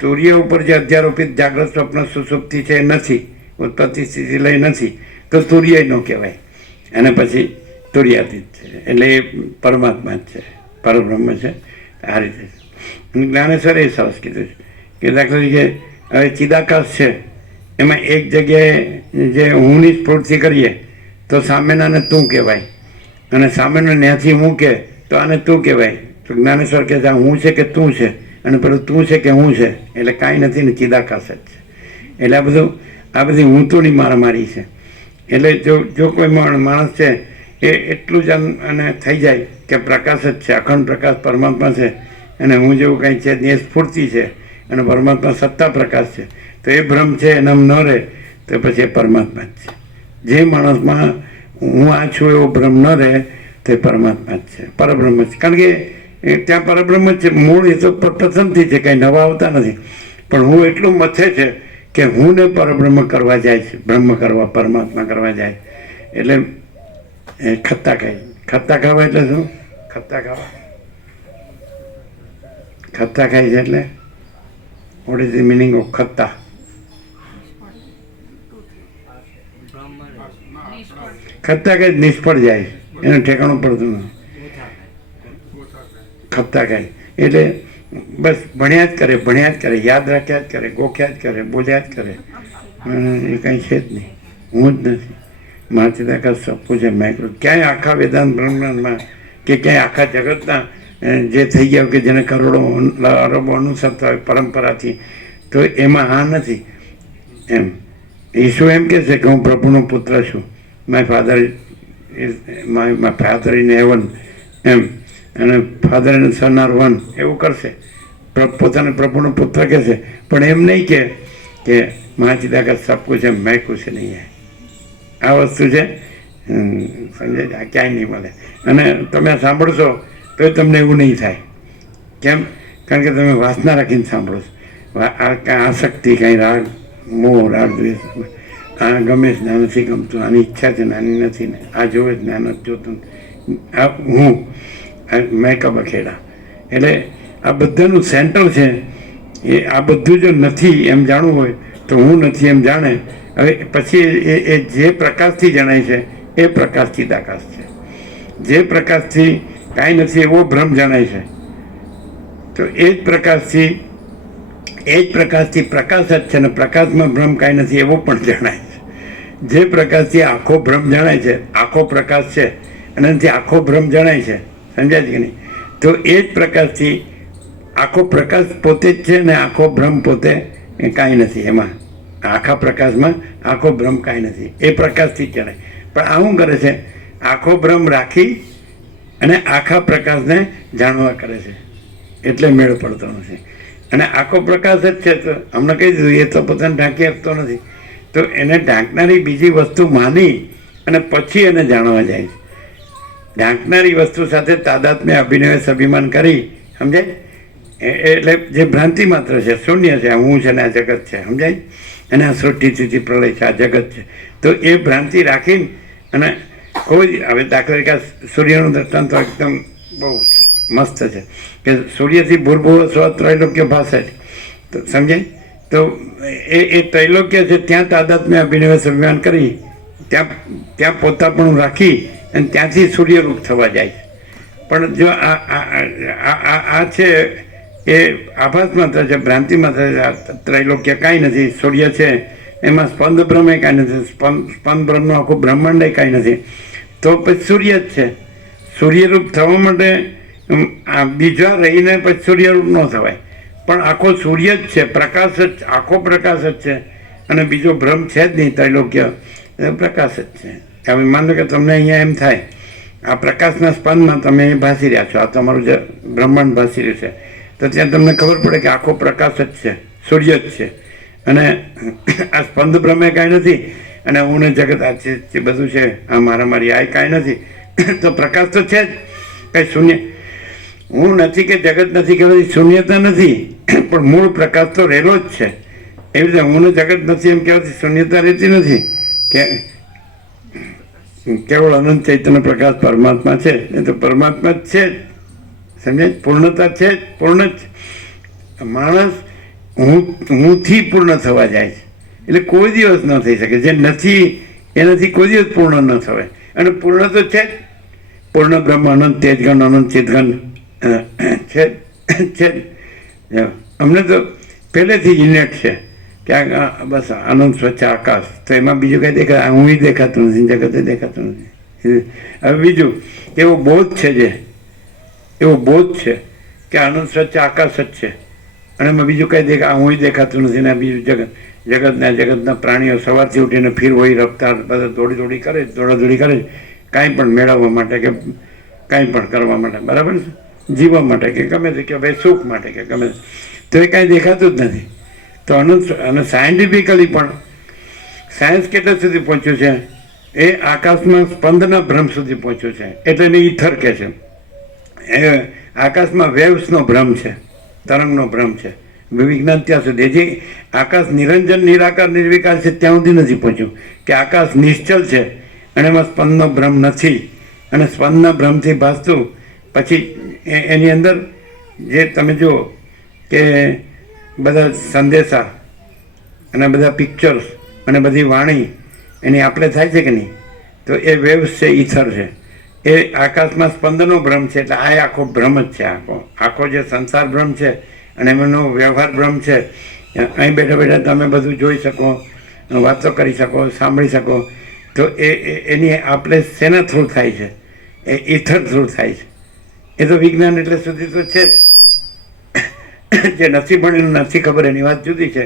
તુર્ય ઉપર જે અધ્યારોપિત જાગ્રત સ્વપ્ન સુસુપ્તિ છે એ નથી, ઉત્પત્તિ સ્થિતિ લઈ નથી તો તુર્ય ન કહેવાય. અને પછી તુર્યાતીત છે એટલે એ પરમાત્મા જ છે, પરબ્રહ્મ છે. આ રીતે જ્ઞાનેશ્વરે એ સરસ કીધું છે કે દાખલા તરીકે હવે ચિદાકાશ છે એમાં એક જગ્યાએ જે હુંની સ્ફૂર્તિ કરીએ તો સામેનાને તું કહેવાય અને સામેનો ત્યાંથી હું કહે તો આને તું કહેવાય. તો જ્ઞાનેશ્વર કહે છે હું છે કે તું છે અને પેલું તું છે કે હું છે એટલે કાંઈ નથી ને ચિદાકાશ જ છે. એટલે આ બધી હું તોની મારામારી છે. એટલે જો કોઈ માણસ છે એ એટલું જ અને થઈ જાય કે પ્રકાશ જ છે, અખંડ પ્રકાશ પરમાત્મા છે અને હું જેવું કંઈ છે એ સ્ફૂર્તિ છે અને પરમાત્મા સત્તા પ્રકાશ છે તો એ ભ્રમ છે એનામ ન રહે તો પછી એ પરમાત્મા જ છે. જે માણસમાં હું આ છું એવો ભ્રમ ન રહે તો એ પરમાત્મા જ છે, પરબ્રહ્મ છે. કારણ કે ત્યાં પરબ્રહ્મ જ છે, મૂળ એ તો પ્રથમથી છે, કંઈ નવા આવતા નથી. પણ હું એટલું મથે છે કે હું ને પરબ્રહ્મ કરવા જાય છે, બ્રહ્મ કરવા, પરમાત્મા કરવા જાય. એટલે એ ખત્તા ખાય. ખત્તા ખાવા એટલે શું? ખત્તા ખાવા, ખત્તા ખાય છે એટલે what is the meaning of ખત્તા? ખત્તા ખાય નિષ્ફળ જાય, એનું ઠેકાણું પડતું નથી. ખત્તા ખાય એટલે બસ ભણ્યા જ કરે, ભણ્યા જ કરે, યાદ રાખ્યા જ કરે, ગોખ્યા જ કરે, બોલ્યા જ કરે. એ કંઈ છે જ નહીં, હું જ નથી. માચિદાકાશ સબકુછ છે મેં ક્યાંય આખા વેદાંત બ્રહ્માંડમાં કે ક્યાંય આખા જગતના જે થઈ ગયા કે જેને કરોડો અરબો અનુસરતા હોય પરંપરાથી તો એમાં આ નથી. એમ ઈસુ એમ કહે છે કે હું પ્રભુનો પુત્ર છું, માય ફાધર ઇન હેવન એમ, અને father and son are one એવું કરશે, પોતાને પ્રભુનો પુત્ર કહે છે. પણ એમ નહીં કે મહાચિદાકાશ સબકુછ છે મેં કુછ નહીં હે. આ વસ્તુ છે સમજાય, ક્યાંય નહીં મળે. અને તમે આ સાંભળશો તો તમને એવું નહીં થાય. કેમ? કારણ કે તમે વાસના રાખીને સાંભળો છો. કાંઈ આસક્તિ, કાંઈ રાગ, મોહ, રાગ, દ્વેષ, આ ગમે છે ને આ નથી ગમતું, આની ઈચ્છા છે ને આની નથી ને આ જોવે જ ને આ નથી જોતું, આ હું મેકઅપ ખેડા. એટલે આ બધાનું સેન્ટર છે એ આ બધું જો નથી એમ જાણવું હોય તો હું નથી એમ જાણે. હવે પછી એ જે પ્રકાશથી જણાય છે એ પ્રકાશ ચિદાકાશ છે. જે પ્રકાશથી કાંઈ નથી એવો ભ્રમ જણાય છે તો એ જ પ્રકાશથી પ્રકાશ જ છે ને પ્રકાશમાં ભ્રમ કાંઈ નથી એવો પણ જણાય છે. જે પ્રકાશથી આખો ભ્રમ જણાય છે, આખો પ્રકાશ છે અને એનાથી આખો ભ્રમ જણાય છે, સમજાય છે કે નહીં? તો એ જ પ્રકાશથી આખો પ્રકાશ પોતે જ છે ને આખો ભ્રમ પોતે કાંઈ નથી. એમાં આખા પ્રકાશમાં આખો ભ્રમ કાંઈ નથી, એ પ્રકાશથી જ જણાય. પણ આ શું કરે છે? આખો બ્રહ્મ રાખી અને આખા પ્રકાશને જાણવા કરે છે, એટલે મેળ પડતો નથી. અને આખો પ્રકાશ જ છે, તો હમણાં કહી દીધું, એ તો પોતાને ઢાંકી આપતો નથી. તો એને ઢાંકનારી બીજી વસ્તુ માની અને પછી એને જાણવા જાય છે. ઢાંકનારી વસ્તુ સાથે તાદાત્મ્ય અભિનય અભિમાન કરી, સમજાય? એટલે જે ભ્રાંતિ માત્ર છે, શૂન્ય છે, હું છે ને આ જગત છે, સમજાય? અને આ સૃષ્ટિ સ્થિતિ પ્રલય છે, આ જગત છે. તો એ ભ્રાંતિ રાખીને અને કોઈ, હવે દાખલા તરીકે સૂર્યનું દ્રષ્ટાંત તો એકદમ બહુ મસ્ત છે કે સૂર્યથી ભૂર્ભુવ સ્વ ત્રૈલોક્ય ભાષે છે, તો સમજાય? તો એ ત્રૈલોક્ય છે, ત્યાં તાદાત્મ્ય અભિનય અભિમાન કરી ત્યાં પોતાપણું રાખી અને ત્યાંથી સૂર્યરૂપ થવા જાય છે. પણ જો આ છે એ આભાસ માત્ર છે, ભ્રાંતિ માત્ર છે. ત્રૈલોક્ય કાંઈ નથી. સૂર્ય છે એમાં સ્પંદ બ્રહ્મ એ કાંઈ નથી, સ્પંદ બ્રહ્મનું આખું બ્રહ્માંડ એ કાંઈ નથી. તો પછી સૂર્ય જ છે. સૂર્યરૂપ થવા માટે બીજા રહીને પછી સૂર્યરૂપ ન થવાય, પણ આખો સૂર્ય જ છે, પ્રકાશ જ, આખો પ્રકાશ જ છે. અને બીજો ભ્રમ છે જ નહીં, ત્રૈલોક્ય પ્રકાશ જ છે. હવે માનો કે તમને અહીંયા એમ થાય, આ પ્રકાશના સ્પંદમાં તમે ભાસી રહ્યા છો, આ તમારું જે બ્રહ્માંડ ભાસી રહ્યું છે, તો ત્યાં તમને ખબર પડે કે આખો પ્રકાશ જ છે, સૂર્ય જ છે. અને આ સ્પંદ બ્રહ્મે કાંઈ નથી, અને હું ને જગત આ જે બધું છે, આ મારી આ કાંઈ નથી. તો પ્રકાશ તો છે જ, કંઈ શૂન્ય હું નથી કે જગત નથી કે બધી શૂન્યતા નથી, પણ મૂળ પ્રકાશ તો રહેલો જ છે. એવી રીતે હું ને જગત નથી એમ કહેવાથી શૂન્યતા રહેતી નથી. કે કેવળ અનંત ચૈતન્ય પ્રકાશ પરમાત્મા છે, એ તો પરમાત્મા જ છે, સમજે? પૂર્ણતા છે જ, પૂર્ણ જ. માણસ હુંથી પૂર્ણ થવા જાય છે, એટલે કોઈ દિવસ ન થઈ શકે. જે નથી એનાથી કોઈ દિવસ પૂર્ણ ન થવાય. અને પૂર્ણ તો છે જ, પૂર્ણ બ્રહ્મ અનંત તેજગણ અનંત ચિતગણ છે. અમને તો પહેલેથી જ ઇનેટ છે કે આ બસ આનંદ સ્વચ્છ આકાશ, તો એમાં બીજું કંઈ દેખાય, હું દેખાતું નથી, જગતે દેખાતું નથી. હવે બીજું એવો બોધ છે, જે એવો બોધ છે કે આનંદ સ્વચ્છ આકાશ જ છે, અને એમાં બીજું કંઈ હું દેખાતું નથી. ને બીજું જગતના પ્રાણીઓ સવારથી ઉઠીને ફીર હોય રફતાર બધા દોડી કરે, દોડાદોડી કરે, કાંઈ પણ મેળવવા માટે કે કાંઈ પણ કરવા માટે, બરાબર છે, જીવવા માટે કે ગમે તે, કે ભાઈ સુખ માટે કે ગમે તે. તો એ કાંઈ દેખાતું જ નથી. તો અને સાયન્ટિફિકલી પણ સાયન્સ કેટલા સુધી પહોંચ્યું છે? એ આકાશમાં સ્પંદના ભ્રમ સુધી પહોંચ્યું છે, એટલે એને ઈથર કહે છે. એ આકાશમાં વેવ્સનો ભ્રમ છે, તરંગનો ભ્રમ છે. વિજ્ઞાન ત્યાં સુધી, જે આકાશ નિરંજન નિરાકાર નિર્વિકાર છે ત્યાં સુધી નથી પહોંચ્યું કે આકાશ નિશ્ચલ છે અને એમાં સ્પંદનો ભ્રમ નથી. અને સ્પંદના ભ્રમથી ભાસતું પછી એની અંદર જે તમે જુઓ કે બધા સંદેશા અને બધા પિક્ચર્સ અને બધી વાણી એની આપણે થાય છે કે નહીં? તો એ વેવ્સ છે, ઈથર છે. એ આકાશમાં સ્પંદનો ભ્રમ છે, એટલે આ આખો ભ્રમ જ છે. આખો જે સંસાર ભ્રમ છે અને એમનો વ્યવહાર ભ્રમ છે. અહીં બેઠા બેઠા તમે બધું જોઈ શકો, વાતો કરી શકો, સાંભળી શકો. તો એની આપણે શેના થ્રુ થાય છે? એ ઈથર થ્રુ થાય છે. એ તો વિજ્ઞાન એટલે સુધી તો છે જ. જે નથી ભણ્યું નથી ખબર એની વાત જુદી છે,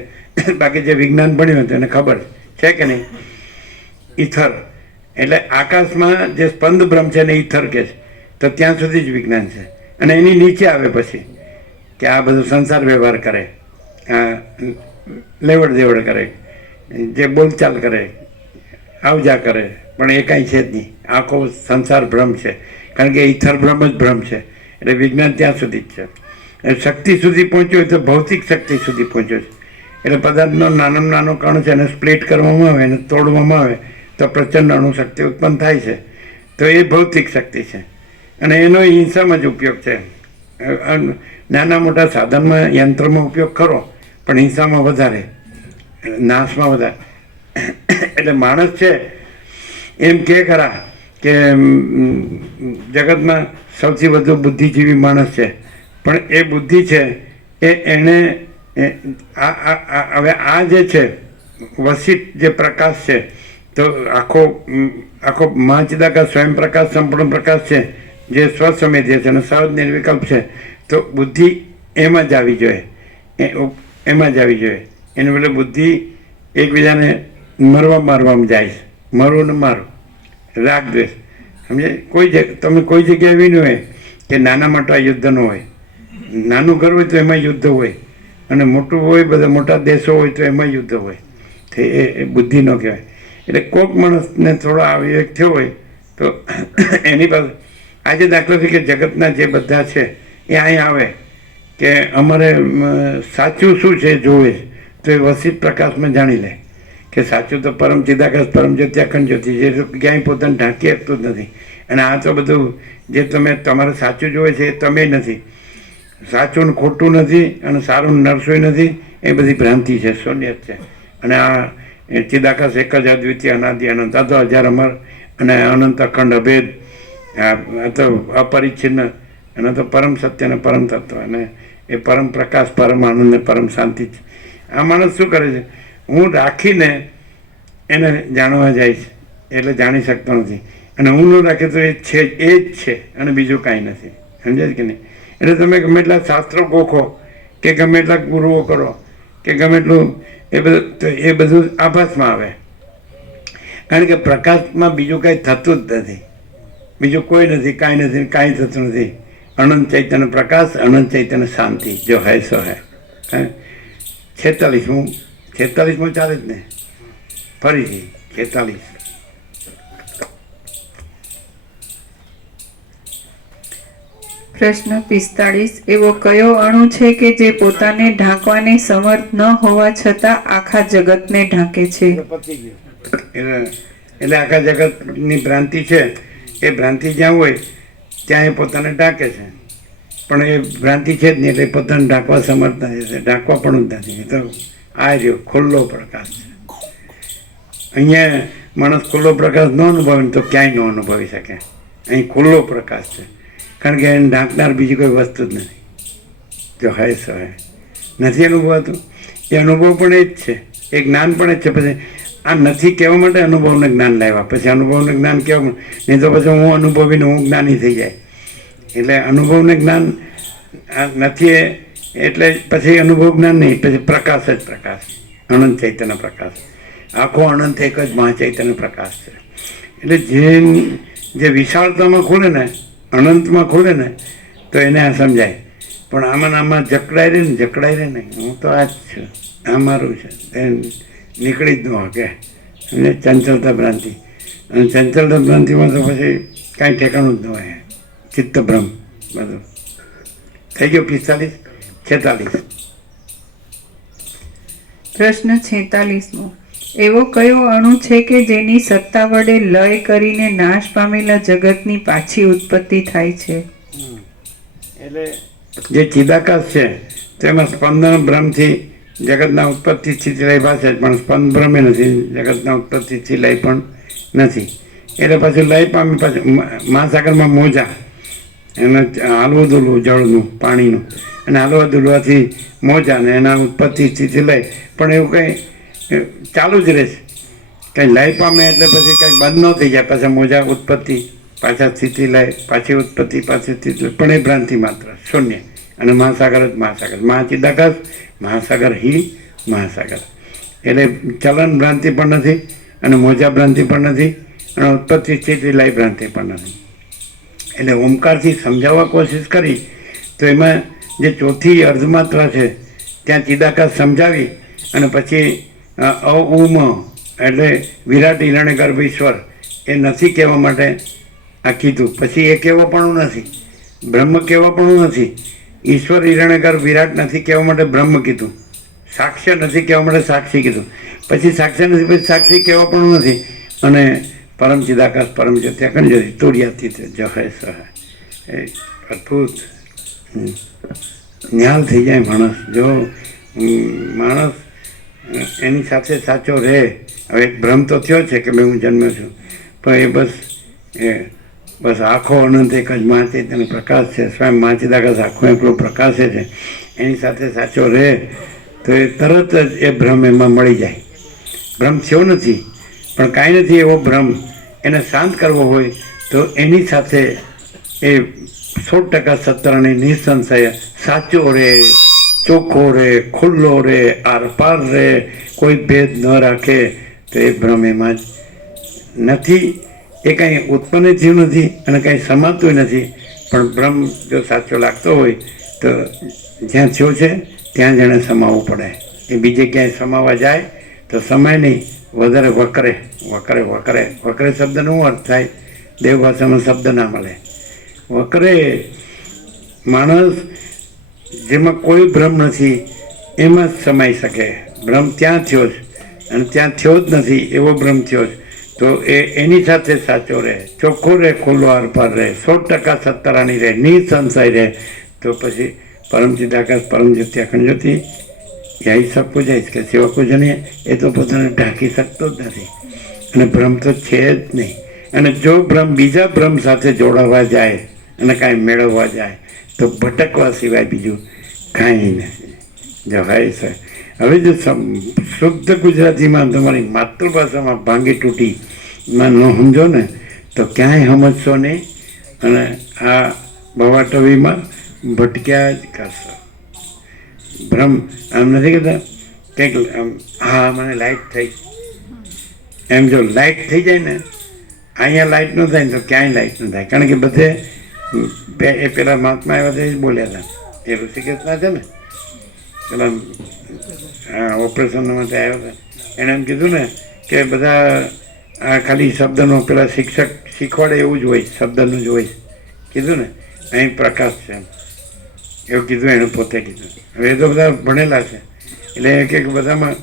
બાકી જે વિજ્ઞાન ભણ્યું હતું એને ખબર છે કે નહીં? ઈથર એટલે આકાશમાં જે સ્પંદ ભ્રમ છે એને ઈથર કે છે. તો ત્યાં સુધી જ વિજ્ઞાન છે. અને એની નીચે આવે પછી કે આ બધું સંસાર વ્યવહાર કરે, લેવડ દેવડ કરે, જે બોલચાલ કરે, આવજા કરે, પણ એ કાંઈ છે જ નહીં. આખો સંસાર ભ્રમ છે, કારણ કે ઈથર ભ્રમ જ ભ્રમ છે. એટલે વિજ્ઞાન ત્યાં સુધી જ છે. શક્તિ સુધી પહોંચ્યો હોય તો ભૌતિક શક્તિ સુધી પહોંચ્યો છે. એટલે પદાર્થનો નાનામાં નાનો કણ છે, એને સ્પ્લિટ કરવામાં આવે, એને તોડવામાં આવે તો પ્રચંડ અણુશક્તિ ઉત્પન્ન થાય છે. તો એ ભૌતિક શક્તિ છે, અને એનો હિંસામાં જ ઉપયોગ છે. નાના મોટા સાધનમાં યંત્રમાં ઉપયોગ કરો, પણ હિંસામાં વધારે, નાશમાં વધારે. એટલે માણસ છે એમ કે ખરા કે જગતમાં સૌથી વધુ બુદ્ધિજીવી માણસ છે, પણ એ બુદ્ધિ છે એને હવે આ જે છે વસિત જે પ્રકાશ છે, તો આખો મહાચિદાકાશ સ્વયં પ્રકાશ સંપૂર્ણ પ્રકાશ છે, જે સ્વસમેધ્ય છે અને સહજ નિર્વિકલ્પ છે. તો બુદ્ધિ એમાં જ આવી જોઈએ, એમાં જ આવી જોઈએ. એને બદલે બુદ્ધિ એકબીજાને મારવામાં જાય છે, મરવું ને મારું, રાગ દ્વેષ. સમજે? તમે કોઈ જગ્યાએ એવી ન હોય કે નાના મોટા યુદ્ધ ન હોય. નાનું ઘર હોય તો એમાં યુદ્ધ હોય, અને મોટું હોય, બધા મોટા દેશો હોય તો એમાં યુદ્ધ હોય. તો એ બુદ્ધિ ન કહેવાય. એટલે કોઈક માણસને થોડો આ વિવેક થયો હોય તો એની પાસે આજે દાખલા તરીકે જગતના જે બધા છે એ અહીં આવે કે અમારે સાચું શું છે જોવે, તો એ વસિત પ્રકાશમાં જાણી લે કે સાચું તો પરમ ચિદાકાશ પરમ જ્યોતિ અખંડ જ્યોતિ, જે ક્યાંય પોતાને ઢાંકી શકતું જ નથી. અને આ તો બધું જે તમારે સાચું જોવે છે એ તમે નથી. સાચું ને ખોટું નથી, અને સારું નરસોઈ નથી, એ બધી ભ્રાંતિ છે, શૂન્ય છે. અને આ ચિદાકાશ એક જ અદ્વિતીય અનાદિ અનંત, આ તો હજાર અમર અને અનંત અખંડ અભેદ, આ તો અપરિચ્છિન્ન, અને તો પરમ સત્ય અને પરમ તત્વ, અને એ પરમ પ્રકાશ, પરમ આનંદ ને પરમ શાંતિ છે. આ માણસ શું કરે છે? હું રાખીને એને જાણવા જાય છે, એટલે જાણી શકતો નથી. અને હું ન રાખે તો એ છે, એ જ છે, અને બીજું કાંઈ નથી. સમજાય કે નહીં? એટલે તમે ગમે એટલા શાસ્ત્રો ગોખો કે ગમે એટલા ગુરુઓ કરો કે ગમે એટલું, એ બધું આભાસમાં આવે. કારણ કે પ્રકાશમાં બીજું કાંઈ થતું જ નથી, બીજું કોઈ નથી, કાંઈ નથી, કાંઈ થતું નથી. અનંત ચૈતન્ય પ્રકાશ, અનંત ચૈતન્ય શાંતિ, જો હૈ સો હૈ. 46 ચાલે જ ને? ફરીથી 46. પ્રશ્ન 45. એવો કયો અણુ છે કે જે પોતાને ઢાંકવાની સમર્થ ન હોવા છતાં આખા જગતને ઢાંકે છે? એટલે આખા જગતની ભ્રાંતિ છે, એ ભ્રાંતિ જ્યાં હોય ત્યાં એ પોતાને ઢાંકે છે. પણ એ ભ્રાંતિ છે જ નહીં, એટલે પોતાને ઢાંકવા સમર્થ નથી, ઢાંકવા પણ જ નથી. એ તો આ રહ્યો ખુલ્લો પ્રકાશ છે. અહીંયા માણસ ખુલ્લો પ્રકાશ ન અનુભવે તો ક્યાંય ન અનુભવી શકે. અહીં ખુલ્લો પ્રકાશ છે, કારણ કે એને ઢાંકનાર બીજી કોઈ વસ્તુ જ નથી. જો હૈ સો હૈ. નથી અનુભવાતું, એ અનુભવ પણ એ જ છે, એ જ્ઞાન પણ એ જ છે. પછી આ નથી કહેવા માટે અનુભવને જ્ઞાન લાવ્યા, પછી અનુભવને જ્ઞાન કહેવા, નહીં તો પછી હું અનુભવીને હું જ્ઞાની થઈ જાય. એટલે અનુભવને જ્ઞાન નથી, એટલે પછી અનુભવ જ્ઞાન નહીં, પછી પ્રકાશ જ પ્રકાશ, અનંત ચૈતન્ય પ્રકાશ. આખો અનંત એક જ મહાચૈતન્ય પ્રકાશ છે. એટલે જે વિશાળતામાં ખુલે ને, અનંતમાં ખુલે ને, તો એને આ સમજાય. પણ આમાં જકડાઈ રહે ને, હું તો આ જ છું, આ મારું છે, એ નીકળી જ ન શકે. અને ચંચલતા ભ્રાંતિ, અને ચંચલતા ભ્રાંતિમાં તો પછી કાંઈ ઠેકાણું જ ન હોય. ચિત્તભ્રમ બધું થઈ ગયો. 45, 46. પ્રશ્ન 46. એવો કયો અણુ છે કે જેની સત્તા વડે લય કરીને નાશ પામેલા જગતની પાછી ઉત્પત્તિ થાય છે? એટલે જે ચિદાકાશ છે તેમાં સ્પંદન ભ્રમથી જગતના ઉત્પત્તિ સ્થિતિ લય પાસે જ, પણ સ્પંદ ભ્રમે નથી, જગતના ઉત્પત્તિથી લય પણ નથી. એટલે પછી લય પામી, પછી મહાસાગરમાં મોજા, એને હાલવું દુલવું જળનું, પાણીનું, અને હાલવા દુલવાથી મોજા, ને એના ઉત્પત્તિ સ્થિતિ લય. પણ એવું કંઈ ચાલુ જ રહેશે, કંઈ લય પામે એટલે પછી કંઈ બંધ ન થઈ જાય. પાછા મોજા ઉત્પત્તિ, પાછા સ્થિતિ લય, પાછી ઉત્પત્તિ, પાછી સ્થિતિ, પણ એ ભ્રાંતિ માત્ર, શૂન્ય. અને મહાસાગર જ મહાસાગર, મહાચિદાકાશ, મહાસાગર મહાસાગર. એટલે ચલન ભ્રાંતિ પણ નથી, અને મોજા ભ્રાંતિ પણ નથી, અને ઉત્પત્તિ સ્થિતિ લય ભ્રાંતિ પણ નથી. એટલે ઓમકારથી સમજાવવા કોશિશ કરી તો એમાં જે ચોથી અર્ધમાત્રા છે ત્યાં ચિદાકાશ સમજાવી, અને પછી અઉમ એટલે વિરાટ હિરણ્ય ગર્ભ ઈશ્વર એ નથી કહેવા માટે આ કીધું. પછી એ કહેવા પણ નથી, બ્રહ્મ કહેવા પણ નથી, ઈશ્વર હિરણ્ય ગર્ભ વિરાટ નથી કહેવા માટે બ્રહ્મ કીધું, સાક્ષ્ય નથી કહેવા માટે સાક્ષી કીધું, પછી સાક્ષ્ય નથી, પછી સાક્ષી કહેવા પણ નથી, અને પરમ ચિદાકાશ પરમ જ્યોતિ અખંડ જ્યોતિ તુર્યાતીત જો હૈ સો હૈ. એ અદ્ભુત નિહાલ થઈ જાય માણસ. જો માણસ એની સાથે સાચો રહે. હવે એક ભ્રમ તો થયો છે કે ભાઈ હું જન્મ્યો છું, પણ એ બસ આખો અનંત એક જ મહાચૈતન્ય પ્રકાશ છે, સ્વયં મહાચિદાકાશ આખો એકલો પ્રકાશે છે. એની સાથે સાચો રહે તો એ તરત જ એ ભ્રમ એમાં મળી જાય. ભ્રમ થયો નથી, પણ કાંઈ નથી એવો ભ્રમ. એને શાંત કરવો હોય તો એની સાથે એ 100% સત્તર અને નિસંશય સાચો રહે, ચોખ્ખો રહે, ખુલ્લો રહે, આરપાર રહે, કોઈ ભેદ ન રાખે, તો એ ભ્રમ એમાં જ નથી. એ કાંઈ ઉત્પન્ન થયું નથી અને કાંઈ સમાતું નથી. પણ બ્રહ્મ જો સાચો લાગતો હોય તો જ્યાં થયો છે ત્યાં જ એને સમાવવું પડે. એ બીજે ક્યાંય સમાવવા જાય તો સમાય નહીં, વધારે વકરે વકરે વકરે વકરે શબ્દનો શું અર્થ થાય? દેવ ભાષામાં શબ્દ ના મળે. વકરે માણસ જેમાં કોઈ ભ્રમ નથી એમાં જ સમાઈ શકે. ભ્રમ ત્યાં થયો જ અને ત્યાં થયો જ નથી એવો ભ્રમ થયો જ તો એની સાથે સાચો રહે, ચોખ્ખો રહે, ખુલ્લો આરપાર રહે, 100% સત્તરાની રહે, નિસંશય રહે, તો પછી પરમ ચિદાકાશ પરમ જ્યોતિ અખંડ જ્યોતિ યાદ શકવો જાય કે સેવકો જને એ તો પોતાને ઢાંકી શકતો જ નથી અને ભ્રમ તો છે જ નહીં. અને જો ભ્રમ બીજા ભ્રમ સાથે જોડાવા જાય અને કાંઈ મેળવવા જાય તો ભટકવા સિવાય બીજું કાંઈ નથી. જવાય છે. હવે જો શુદ્ધ ગુજરાતીમાં તમારી માતૃભાષામાં ભાંગી તૂટી માં ન સમજો ને તો ક્યાંય સમજશો નહીં અને આ ભવાટવીમાં ભટક્યા જ કરશો. ભ્રમ આમ નથી કહેતા કંઈક હા મને લાઇટ થઈ, એમ જો લાઇટ થઈ જાય ને અહીંયા લાઇટ ન થાય ને તો ક્યાંય લાઇટ ન થાય. કારણ કે બધે એ પેલા મહાત્મા એવા જ બોલ્યા હતા, એ ઋષિકેશના છે ને પેલા ઓપરેશન માટે આવ્યા હતા, એણે એમ કીધું ને કે બધા ખાલી શબ્દનો પેલા શિક્ષક શીખવાડે એવું જ હોય, શબ્દનું જ હોય કીધું ને, અહીં પ્રકાશ છે એમ એવું કીધું એણે પોતે કીધું. હવે એ તો બધા ભણેલા છે એટલે કે બધામાં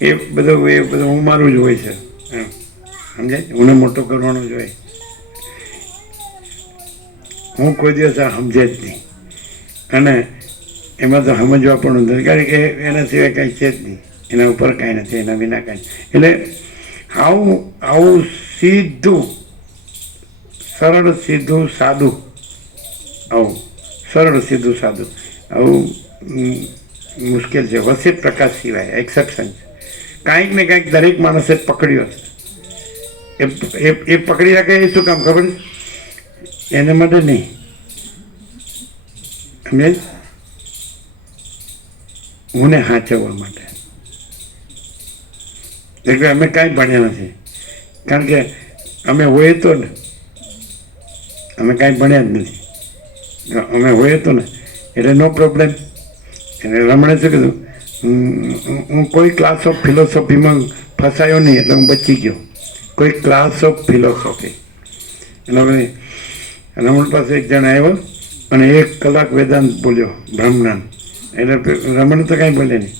એ બધું હું મારું જ હોય છે એમ સમજાય. હું મોટો કરવાનો જ હોય, હું કોઈ દિવસ આ સમજે જ નહીં અને એમાં તો સમજવા પણ નથી કારણ કે એના સિવાય કાંઈ છે જ નહીં, એના ઉપર કાંઈ નથી, એના વિના કાંઈ. એટલે આવું સીધું સરળ સીધું સાદું, આવું સરળ સીધું સાદું આવું મુશ્કેલ છે. વસિત પ્રકાશ સિવાય એક્સેપ્શન છે. કાંઈક ને કાંઈક દરેક માણસે પકડ્યો છે. એ પકડી રાખે એ શું કામ ખબર છે? એને માટે નહીં, સમજે, હું ને સાચવવા માટે. એટલે અમે કાંઈ ભણ્યા નથી કારણ કે અમે હોય તો ને અમે કાંઈ ભણ્યા જ નથી, અમે હોય તો ને એટલે નો પ્રોબ્લેમ. એટલે રમણે શું કીધું, હું કોઈ ક્લાસ ઓફ ફિલોસોફીમાં ફસાયો નહીં એટલે હું બચી ગયો. કોઈ ક્લાસ ઓફ ફિલોસોફી એટલે હવે રમણ પાસે એક જણ આવ્યો અને 1 કલાક વેદાંત બોલ્યો બ્રહ્મજ્ઞાન. એટલે રમણ તો કાંઈ બોલે નહીં,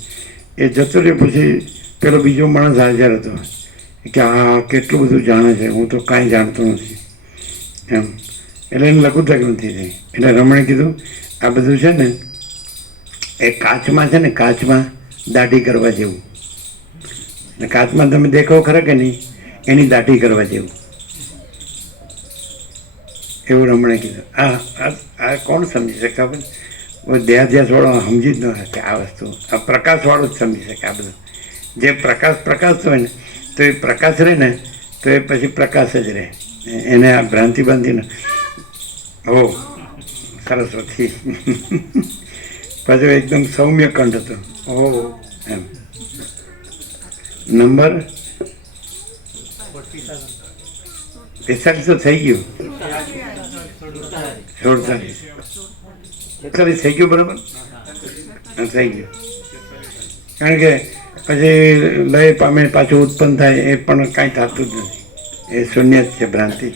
એ જતો રહ્યો. પછી પેલો બીજો માણસ હાજર હતો કે આ કેટલું બધું જાણે છે, હું તો કાંઈ જાણતો નથી એમ. એટલે એને લઘુતક નથી થઈ. એટલે રમણે કીધું આ બધું છે ને એ કાચમાં છે ને, કાચમાં દાઢી કરવા જેવું. ને કાચમાં તમે દેખો ખરા કે નહીં, એની દાઢી કરવા જેવું, એવું રમણે કીધું. આ કોણ સમજી શકે? ખબર દેહાધ્યાસવાળો સમજી જ ન શકે આ વસ્તુ. આ પ્રકાશવાળો જ સમજી શકે આ બધું. જે પ્રકાશ હોય ને તો એ પ્રકાશ રહે ને તો એ પછી પ્રકાશ જ રહે, એને આ ભ્રાંતિ બાંધીને. ઓ સરસ્વતી પાછું એકદમ સૌમ્ય કંઠ હતો. ઓ એમ નંબર 45 તો થઈ ગયું, 47 થઈ ગયું, બરાબર થઈ ગયું. કારણ કે પછી લય પામે પાછું ઉત્પન્ન થાય એ પણ કાંઈ થતું જ નથી, એ શૂન્ય જ છે, ભ્રાંતિ.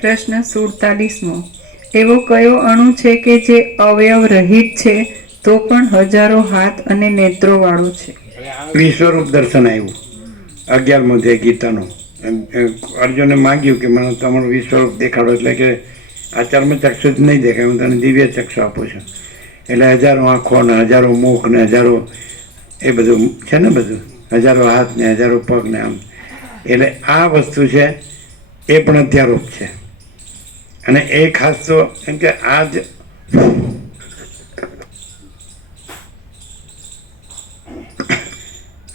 પ્રશ્ન 47મો. એવો કયો અણુ છે કે જે અવયવ રહિત છે તો પણ હજારો હાથ અને નેત્રો વાળો છે? વિશ્વરૂપ દર્શન આવ્યું 11મો અધ્યાય ગીતાનું. અર્જુને માગ્યું કે મને તમારું વિશ્વરૂપ દેખાડો, એટલે કે આચારમાં ચક્ષુ જ નહીં દેખાય, હું તને દિવ્ય ચક્ષુ આપું છું. એટલે હજારો આંખો ને હજારો મુખ ને હજારો એ બધું છે ને, બધું હજારો હાથ ને હજારો પગ ને આમ. એટલે આ વસ્તુ છે એ પણ અધ્યારોપ છે. અને એ ખાસ તો એમ કે આ જ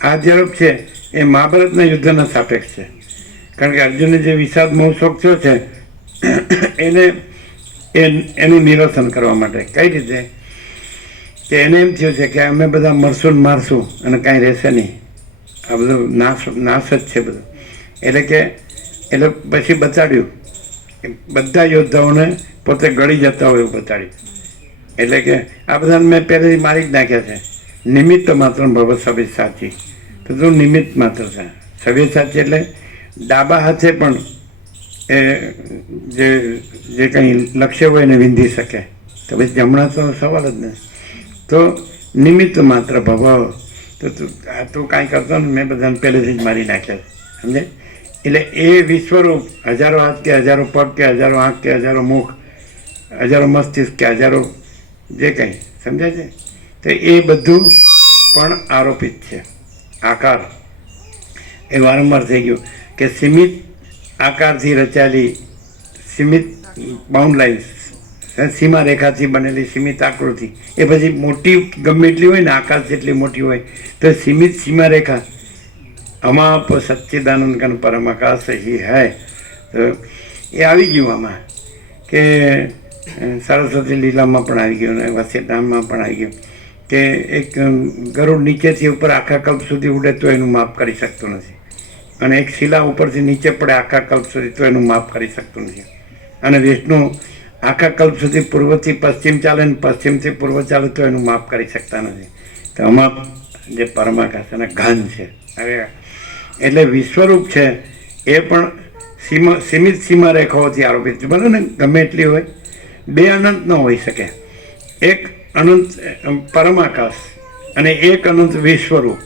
અધ્યારોપ છે એ મહાભારતના યુદ્ધના સાપેક્ષ છે. કારણ કે અર્જુનને જે વિષાદ મોહ શોખ થયો છે એનું નિરસન કરવા માટે. કઈ રીતે કે એને એમ થયું છે કે અમે બધા મરશું ને મારશું અને કાંઈ રહેશે નહીં, આ બધું નાશ જ છે બધું. એટલે પછી બતાડ્યું કે બધા યોદ્ધાઓને પોતે ગળી જતા હોય એવું બતાડ્યું. એટલે કે આ બધાને મેં પહેલેથી મારી જ નાખ્યા છે. નિમિત્ત માત્ર ભગવત સભ્ય સાચી, તો તું નિમિત્ત માત્ર છે. સભ્ય સાચી એટલે ડાબા હાથે પણ એ જે કંઈ લક્ષ્ય હોય એને વિંધી શકે, તો પછી જમણા તો સવાલ જ નથી. તો નિમિત્ત માત્ર ભગવ, તો તું કાંઈ કરતો ને મેં બધાને પહેલેથી જ મારી નાખ્યા, સમજે? એટલે એ વિશ્વરૂપ હજારો હાથ કે હજારો પગ કે હજારો આંખ કે હજારો મુખ, હજારો મસ્તિષ્ક કે હજારો જે કંઈ, સમજાય છે? તો એ બધું પણ આરોપિત છે. આકાર એ વારંવાર થઈ ગયું કે સીમિત આકારથી રચાયેલી સીમિત બાઉન્ડ લાઇન્સ, સીમા રેખાથી બનેલી સીમિત આકૃતિ, એ પછી મોટી ગમે એટલી હોય ને, આકાશ જેટલી મોટી હોય તો સીમિત સીમા રેખા અમાપ સચ્ચિદાનંદ કન પરમાકાશ હી હૈ. તો એ આવી ગયું આમાં કે સરસ્વતી લીલામાં પણ આવી ગયું ને વસ્યધામમાં પણ આવી ગયું કે એક ગરુડ નીચેથી ઉપર આખા કલ્પ સુધી ઉડે તો એનું માપ કરી શકતું નથી, અને એક શિલા ઉપરથી નીચે પડે આખા કલ્પ સુધી તો એનું માપ કરી શકતું નથી, અને વિષ્ણુ આખા કલ્પ સુધી પૂર્વથી પશ્ચિમ ચાલે ને પશ્ચિમથી પૂર્વ ચાલે તો એનું માપ કરી શકતા નથી. તો અમાપ જે પરમાકાશ અને ઘન છે, હવે એટલે વિશ્વરૂપ છે એ પણ સીમિત સીમા રેખાઓથી આરોપિત છે. ભલે ને ગમે એટલી હોય, બે અનંત ન હોઈ શકે. એક અનંત પરમાકાશ અને એક અનંત વિશ્વરૂપ,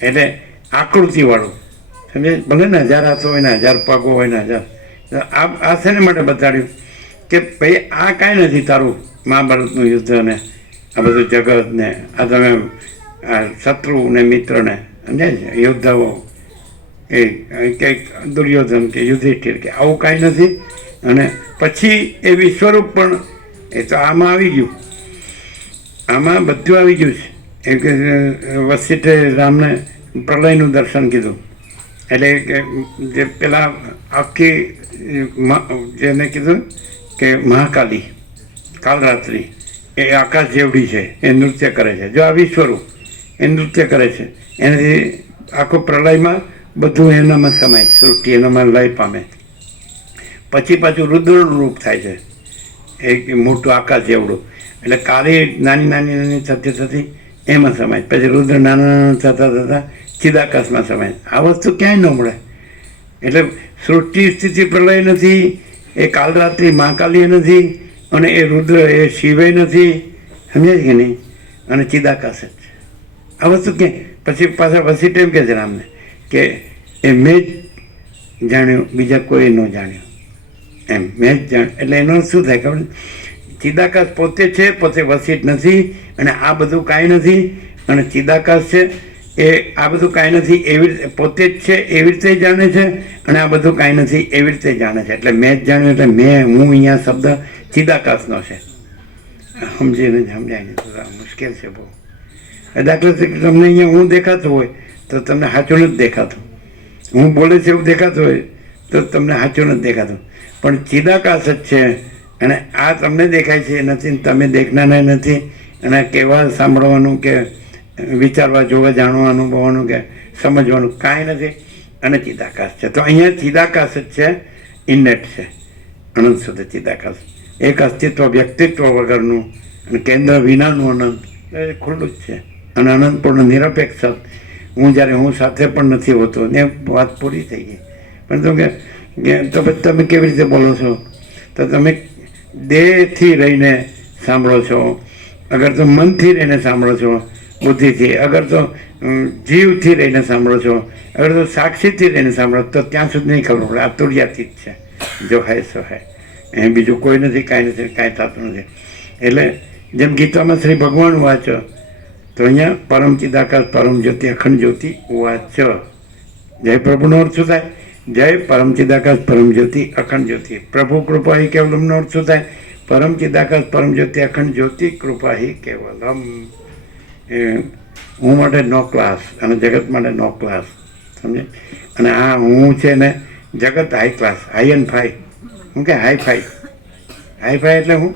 એટલે આકૃતિવાળું, સમજે? ભલે ને 1000 હાથો હોય ને 1000 પગો હોય ને 1000. આ શેને માટે બતાડ્યું કે ભાઈ આ કાંઈ નથી તારું મહાભારતનું યુદ્ધ ને આ બધું જગત ને આ તમે શત્રુ ને મિત્રને, સમજાય છે? યોદ્ધાઓ એ કંઈક દુર્યોધન કે યુધિષ્ઠિર કે આવું કાંઈ નથી. અને પછી એ વિશ્વરૂપ પણ એ તો આમાં આવી ગયું, આમાં બધું આવી ગયું છે. એમ કે વસિષ્ઠે રામને પ્રલયનું દર્શન કીધું, એટલે કે જે પેલા આખી જેને કીધું કે મહાકાલી કાલરાત્રિ એ આકાશ જેવડી છે, એ નૃત્ય કરે છે. જો આ વિશ્વરૂપ એ નૃત્ય કરે છે, એનાથી આખો પ્રલયમાં બધું એનામાં સમાય, સૃષ્ટિ એનામાં લય પામે. પછી પાછું રુદ્રનું રૂપ થાય છે, એક મોટું આકાશ જેવડું, એટલે કાળી નાની નાની નાની થતી થતી એમાં સમાય, પછી રુદ્ર નાના નાના થતાં થતાં ચિદાકાશમાં સમાય. આ વસ્તુ ક્યાંય ન મળે. એટલે સૃષ્ટિ સ્થિતિ પ્રલય નથી, એ કાલરાત્રિ મહાકાલી નથી, અને એ રુદ્ર એ શિવે નથી, સમજાય કે નહીં? અને ચિદાકાશ જ છે. આ વસ્તુ ક્યાંય. પછી પાછા વસિષ્ઠ એમ કહે છે રામને કે એ મેં જ જાણ્યું, બીજા કોઈ ન જાણ્યું, એમ મેં જ જાણ. એટલે એનો શું થાય ખબર? ચિદાકાશ પોતે છે, પોતે વસિષ્ઠ નથી, અને આ બધું કાંઈ નથી. અને ચિદાકાશ છે એ આ બધું કાંઈ નથી એવી રીતે પોતે જ છે એવી રીતે જાણે છે, અને આ બધું કાંઈ નથી એવી રીતે જાણે છે. એટલે મેં જ જાણ્યું, એટલે હું અહીંયા શબ્દ ચિદાકાશનો છે. સમજીને સમજાય ને મુશ્કેલ છે બહુ. દાખલા તરીકે તમને અહીંયા હું દેખાતું હોય તો તમને સાચું નથી દેખાતું, હું બોલે છે એવું દેખાતું હોય તો તમને સાચું નથી દેખાતું. પણ ચિદાકાશ જ છે, અને આ તમને દેખાય છે એ નથી, તમે દેખનારા નથી, અને કહેવા સાંભળવાનું કે વિચારવા જોવા જાણવા અનુભવવાનું કે સમજવાનું કાંઈ નથી, અને ચિદાકાશ છે. તો અહીંયા ચિદાકાશ જ છે, ઇન્નેટ છે, અનંત સુધી ચિદાકાશ. એક અસ્તિત્વ વ્યક્તિત્વ વગરનું અને કેન્દ્ર વિનાનું અનંત એ ખુલ્લું જ છે, અને અનંતપૂર્ણ નિરપેક્ષ. હું જ્યારે હું સાથે પણ નથી હોતો ને વાત પૂરી થઈ ગઈ. પણ તો કે તો પછી તમે કેવી રીતે બોલો છો? તો તમે દેહથી રહીને સાંભળો છો, અગર તો મનથી રહીને સાંભળો છો, બુદ્ધિથી, અગર તો જીવથી રહીને સાંભળો છો, અગર તો સાક્ષીથી રહીને સાંભળો તો ત્યાં સુધી નહીં ખબર પડે. આ તુર્યાથી જ છે, જો હે સો હે, એ બીજું કોઈ નથી, કાંઈ નથી, કાંઈ થતું નથી. એટલે જેમ ગીતામાં શ્રી ભગવાન વાંચો તો અહીંયા પરમ ચિદાકાશ પરમ જ્યોતિ અખંડ જ્યોતિ વાંચો. જય પ્રભુનો અર્થ શું થાય? જય પરમ ચિદાકાશ પરમ જ્યોતિ અખંડ જ્યોતિ. પ્રભુ કૃપા હિ કેવલમનો અર્થ શું થાય? પરમ ચિદાકાશ પરમ જ્યોતિ અખંડ જ્યોતિ કૃપા હિ કેવલમ. હું માટે નો ક્લાસ અને જગત માટે નો ક્લાસ, સમજે? અને આ હું છે ને જગત હાઈ ક્લાસ, હાઈ એન્ડ ફાઈ. હું કે હાઈ ફાઈ, હાઈ ફાઈ એટલે હું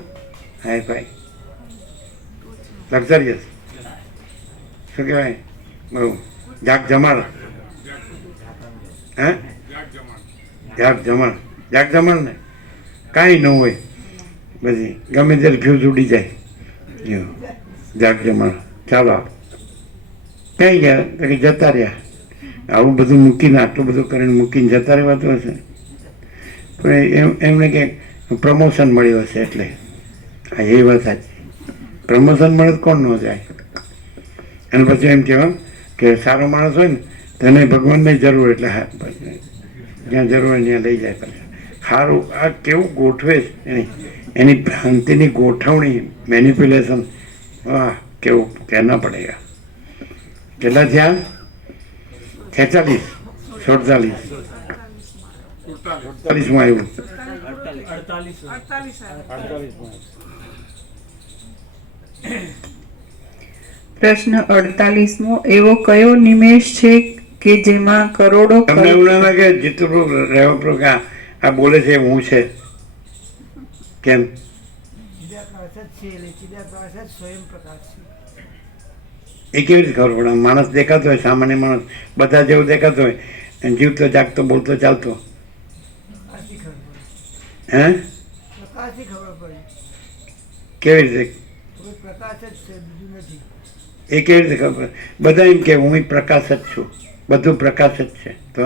હાઈ ફાઈ લક્ઝરિયસ, શું કહેવાય? બહુ જાગ જમાડ, હે જાગ જમાડ ને કાંઈ ન હોય, બધી ગમે ત્યારે ફ્યુઝ ઉડી જાય. જાગ જમાડ, ચાલો ક્યાંય ગયા તો કે જતા રહ્યા. આવું બધું મૂકીને, આટલું બધું કરીને મૂકીને જતા રહેવાતું હશે. પણ એમને કંઈક પ્રમોશન મળ્યું હશે એટલે. હા, એ વાત સાચી. પ્રમોશન મળે તો કોણ ન જાય. અને પછી એમ કહેવાય કે સારો માણસ હોય ને તેને ભગવાનની જરૂર, એટલે હા જ્યાં જરૂર હોય ત્યાં લઈ જાય. પછી સારું આ કેવું ગોઠવે એની ભ્રાંતિની ગોઠવણી, મેનિપ્યુલેશન, વાહ કેવું કહેના પડે. કેટલા થયા? 46, 47, 48માં આવ્યું. પ્રશ્ન 48મો. એવો કયો નિમેષ છે કે જેમાં કરોડો તમને એવું ના લાગે જીતુભાઈ રહેવા પ્રો કે આ બોલે છે હું છે? કેમ? એ કેવી રીતે ખબર પડે? માણસ દેખાતો હોય, સામાન્ય માણસ બધા જેવું દેખાતો હોય, જીવતો જાગતો બોલતો ચાલતો, હે કેવી રીતે? એ કેવી રીતે ખબર? બધા એમ કે હું પ્રકાશ જ છું, બધું પ્રકાશ જ છે. તો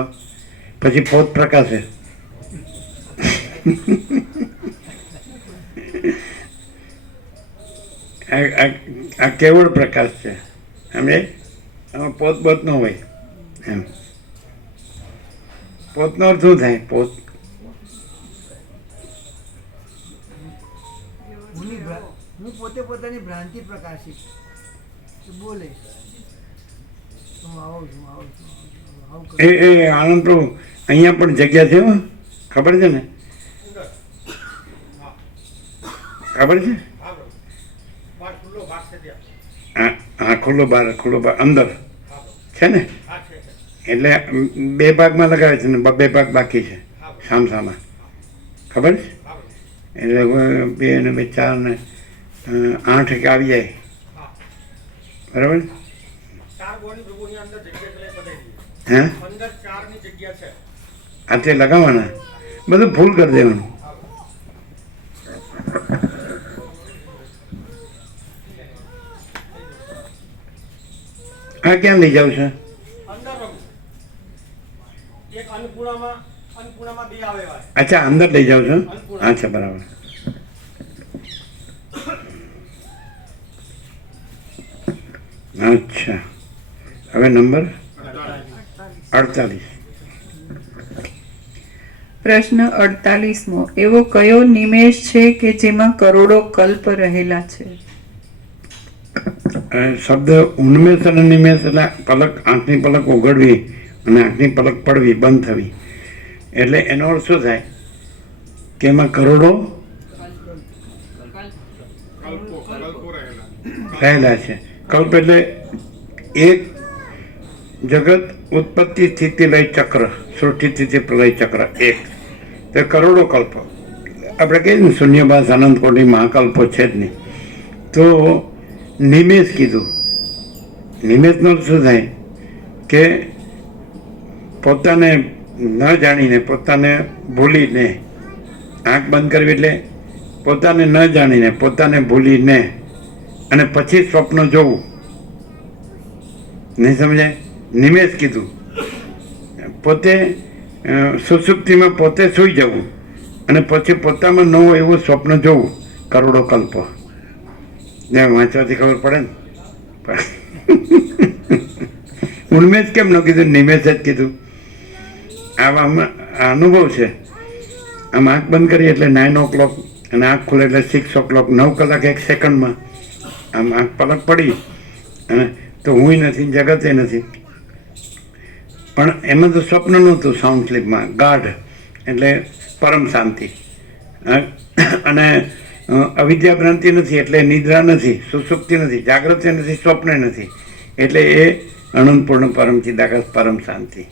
પછી પોત પ્રકાશ છે. આ કેવળ પ્રકાશ છે. સમજે? આમાં પોત બોત ન હોય એમ. પોતનો અર્થ શું થાય? પોત હું પોતે પોતાની ભ્રાંતિ પ્રકાશિત બોલે એ આનંદ પ્રભુ અહીંયા પણ જગ્યા છે હો, ખબર છે ને? ખબર છે? હા, ખુલ્લો બાર અંદર છે ને? એટલે 2 ભાગમાં લગાવે છે ને 2 ભાગ બાકી છે સામસામા. ખબર છે? એટલે 2 અને 2 4 ને 8 કે આવી જાય. બરાબર? હે? આ તે લગાવવાના, બધું ફૂલ કરી દેવાનું. હા, ક્યાં લઈ જાવ છે? અચ્છા, અંદર લઈ જાવ છો? અચ્છા, બરાબર. અચ્છા, હવે નંબર 48. પ્રશ્ન 48મો. એવો કયો નિમેષ છે કે જેમાં કરોડો કલ્પ રહેલા છે? શબ્દ ઉન્મેષ અને નિમેષ એટલે પલક, આંખની પલક ઓગળવી અને આંખની પલક પડવી, બંધ થવી. એટલે એનો અર્થ શું થાય કે એમાં કરોડો રહેલા છે. કલ્પ એટલે એક જગત ઉત્પત્તિ સ્થિતિ લય ચક્ર, સૃષ્ટિ સ્થિતિ પ્રલય ચક્ર એક. તો કરોડો કલ્પ આપણે કહીએ ને શૂન્યવાસ અનંત કોટી મહાકલ્પો છે જ નહીં. તો નિમેષ કીધું. નિમેષનો શું થાય કે પોતાને ન જાણીને, પોતાને ભૂલીને, આંખ બંધ કરવી એટલે પોતાને ન જાણીને, પોતાને ભૂલીને અને પછી સ્વપ્ન જોવું. નહીં સમજાય? નિમેષ કીધું. પોતે સુષુપ્તિમાં પોતે સૂઈ જવું અને પછી પોતામાં ન હોય એવું સ્વપ્ન જોવું. કરોડો કલ્પો. ને વાંચવાથી ખબર પડે ને. ઉન્મેષ કેમ ન કીધું? નિમેષ જ કીધું. આવા અનુભવ છે. આમ આંખ બંધ કરી એટલે 9 o'clock અને આંખ ખુલે એટલે 6 o'clock, 9 કલાક 1 સેકન્ડમાં આમ આંખ પલક પડી અને તો હું નથી, જગતે નથી. પણ એમાં તો સ્વપ્ન નહોતું. સાઉન્ડ સ્લીપમાં ગાઢ એટલે પરમ શાંતિ. અને અવિદ્યા ભ્રાંતિ નથી એટલે નિદ્રા નથી, સુસુપ્તિ નથી, જાગૃતિ નથી, સ્વપ્ન નથી. એટલે એ અનંતપૂર્ણ પરમ ચિદાકાશ પરમ શાંતિ,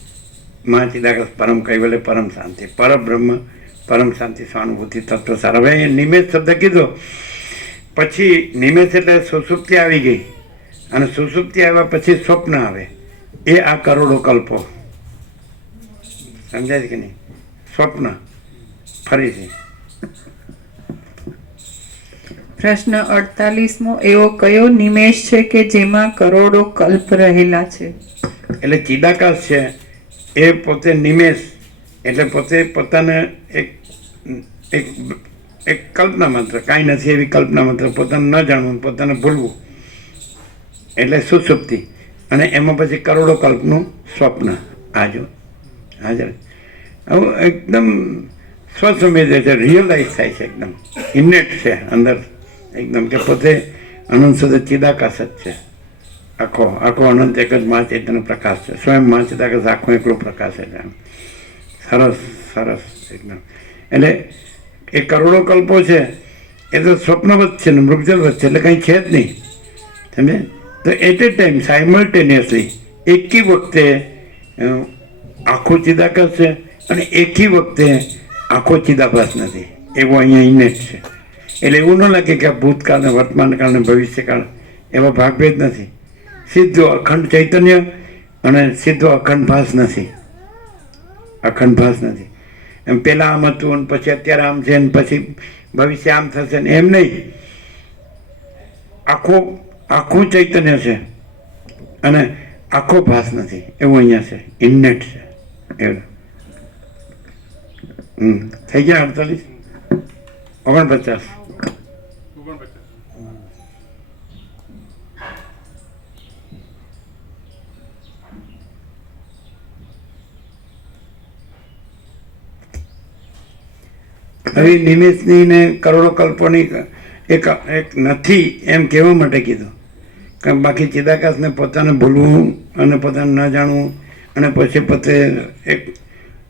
મહાચિદાકાશ પરમ કૈવલ્ય પરમ શાંતિ, પરબ્રહ્મ પરમ શાંતિ, સ્વાનુભૂતિ તત્વ સાર. હવે એ નિમેષ શબ્દ કીધો પછી નિમેષ એટલે સુસુપ્તિ આવી ગઈ અને સુસુપ્તિ આવ્યા પછી સ્વપ્ન આવે. એ આ કરોડો કલ્પો. સમજાય છે કે નહીં? સ્વપ્ન. ફરીથી પ્રશ્ન 48મો એવો કયો નિમેષ છે કે જેમાં કરોડો કલ્પ રહેલા છે? એટલે ચિદાકાશ છે એ પોતે નિમેષ એટલે પોતે પોતાને એક એક એક કલ્પના માત્ર, કાંઈ નથી એવી કલ્પના માત્ર, પોતાને ન જાણવું, પોતાને ભૂલવું એટલે સુષુપ્તિ. અને એમાં પછી કરોડો કલ્પનું સ્વપ્ન. હાજર હાજર આવું એકદમ સ્વસંવેદે છે, રિયલાઇઝ થાય છે, એકદમ ઇનેટ છે અંદર, એકદમ કે પોતે અનંત સુધી ચિદાકાશ જ છે. આખો આખો અનંત એક જ મા ચૈતન્ય પ્રકાશ છે. સ્વયં મા ચિદાકાશ આખો એકલો પ્રકાશ છે. આમ સરસ સરસ એકદમ. એટલે એ કરોડો કલ્પો છે એ તો સ્વપ્નવત છે ને મૃગજલવત છે, એટલે કંઈ છે જ નહીં. સમજે? તો એટ એ ટાઈમ સાયમલ્ટેનિયસલી એકી વખતે આખો ચિદાકાશ છે અને એકી વખતે આખો ચિદાભાસ નથી. એવો અહીંયા ઇનેટ છે. એટલે એવું ન લાગે કે આ ભૂતકાળ ને વર્તમાન કાળ ને ભવિષ્યકાળ એવા ભાગભેદ નથી. સીધો અખંડ ચૈતન્ય અને સીધો અખંડ ભાસ નથી. અખંડ ભાસ નથી. એમ પહેલાં આમ હતું અને પછી અત્યારે આમ છે ને પછી ભવિષ્ય આમ થશે ને એમ નહીં. આખું ચૈતન્ય છે અને આખો ભાસ નથી. એવું અહીંયા છે, ઇન્નેટ છે. એવું થઈ ગયા 48 49. હવે નિમેષની ને કરોડો કલ્પોની એક નથી એમ કહેવા માટે કીધું. કારણ બાકી ચિદાકાશને પોતાને ભૂલવું અને પોતાને ન જાણવું અને પછી પોતે એક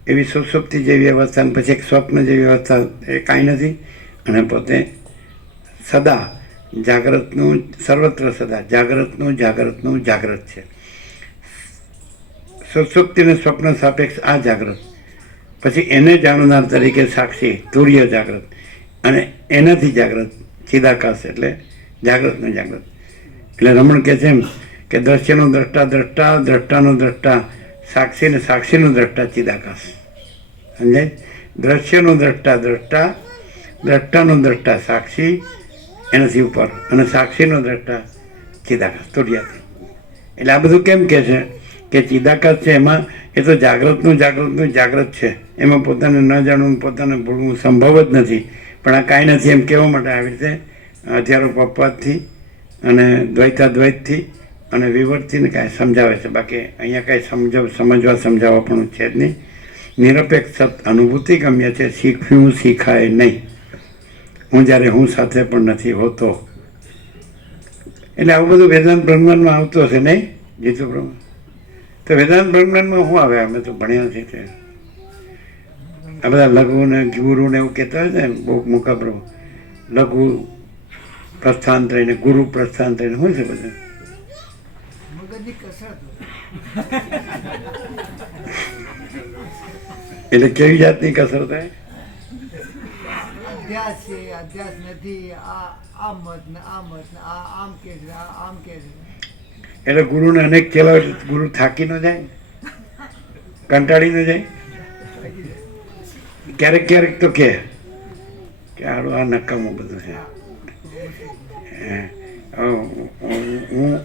એવી સુષુપ્તિ જેવી અવસ્થા અને પછી એક સ્વપ્ન જેવી અવસ્થા એ કાંઈ નથી. અને પોતે સદા જાગ્રતનું, સર્વત્ર સદા જાગ્રતનું જાગ્રત છે. સુષુપ્તિ અને સ્વપ્ન સાપેક્ષ આ જાગ્રત, પછી એને જાણનાર તરીકે સાક્ષી તુર્ય જાગ્રત, અને એનાથી જાગ્રત ચિદાકાશ એટલે જાગ્રતનું જાગ્રત. એટલે રમણ કહે છે એમ કે દ્રશ્યનો દ્રષ્ટા દ્રષ્ટા, દ્રષ્ટાનો દ્રષ્ટા સાક્ષી ને સાક્ષીનો દ્રષ્ટા ચિદાકાશ. સમજાય? દ્રશ્યનો દ્રષ્ટા દ્રષ્ટા, દ્રષ્ટાનો દ્રષ્ટા સાક્ષી એનાથી ઉપર, અને સાક્ષીનો દ્રષ્ટા ચિદાકાશ તુર્યાથી. એટલે આ બધું કેમ કહે છે કે ચિદાકાશ છે એમાં એ તો જાગ્રતનું જાગ્રત છે. એમાં પોતાને ન જાણવું, પોતાને ભૂલવું સંભવ જ નથી. પણ આ કાંઈ નથી એમ કહેવા માટે આવી રીતે હથિયારો પપવાદથી અને દ્વૈતાદ્વૈતથી અને વિવર્તથી ને કાંઈ સમજાવે છે. બાકી અહીંયા કાંઈ સમજવા પણ છે જ નહીં. નિરપેક્ષ સત અનુભૂતિ ગમ્ય છે, શીખ્યું શીખાય નહીં. હું જ્યારે હું સાથે પણ નથી હોતો. એટલે આવું બધું વેદાંત બ્રહ્માંડમાં આવતું હશે નહીં જીતુ બ્રહ્મ? તો વેદાંત બ્રહ્માંડમાં શું આવે? અમે તો ભણ્યા નથી તે. આ બધા લઘુ ને ગુરુ ને એવું કહેતા હોય ને બહુ મોકા પ્રભુ, લઘુ પ્રસ્થાંતરી ને ગુરુ પ્રસ્થાંતરી ને શું છે બધું? મગજની કસરત. એટલે કેવી જાતની કસરત થાય? અભ્યાસ છે, અભ્યાસ નથી, આ મત ને આ મત ને આ આમ કે છે, આ આમ કે છે. એટલે ગુરુને અનેક કહેવાય, ગુરુ થાકી ન જાય, કંટાળી ન જાય? ક્યારેક ક્યારેક તો કે આડું આ નકામું બધું છે.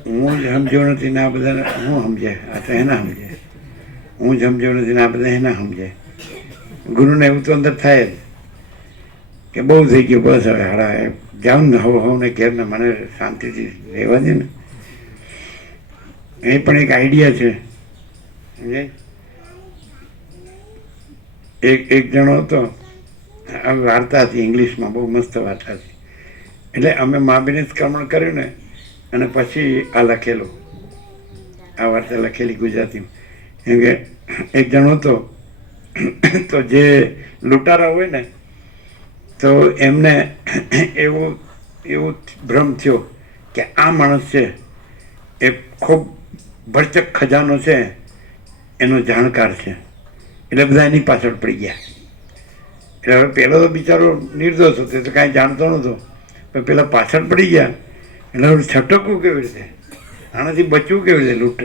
હું જ સમજ્યો નથી ને આ બધા હું સમજે, આ તો એના સમજે. હું જ સમજ્યો નથી ને આ બધા એના સમજે. ગુરુને એવું તો અંદર થાય જ કે બહુ થઈ ગયું, બસ હવે હાડા જાઉં ને હવે ઘેરને મને શાંતિથી રહેવા દે ને. એ પણ એક આઈડિયા છે. એક જણો હતો, આ વાર્તા હતી ઇંગ્લિશમાં, બહુ મસ્ત વાર્તા હતી. એટલે અમે મા બેને જ કર્મણ કર્યું ને, અને પછી આ લખેલું, આ વાર્તા લખેલી ગુજરાતીમાં. કેમ કે એક જણો હતો, તો જે લૂંટારા હોય ને તો એમને એવું ભ્રમ થયો કે આ માણસ છે એ ખૂબ ભરચક ખજાનો છે એનો જાણકાર છે. એટલે બધા એની પાછળ પડી ગયા. એટલે હવે પહેલો તો બિચારો નિર્દોષ હતો, તો કાંઈ જાણતો નહોતો, પણ પેલા પાછળ પડી ગયા. એટલે હવે છટકવું કેવી રીતે, આનાથી બચવું કેવી રીતે, લૂંટ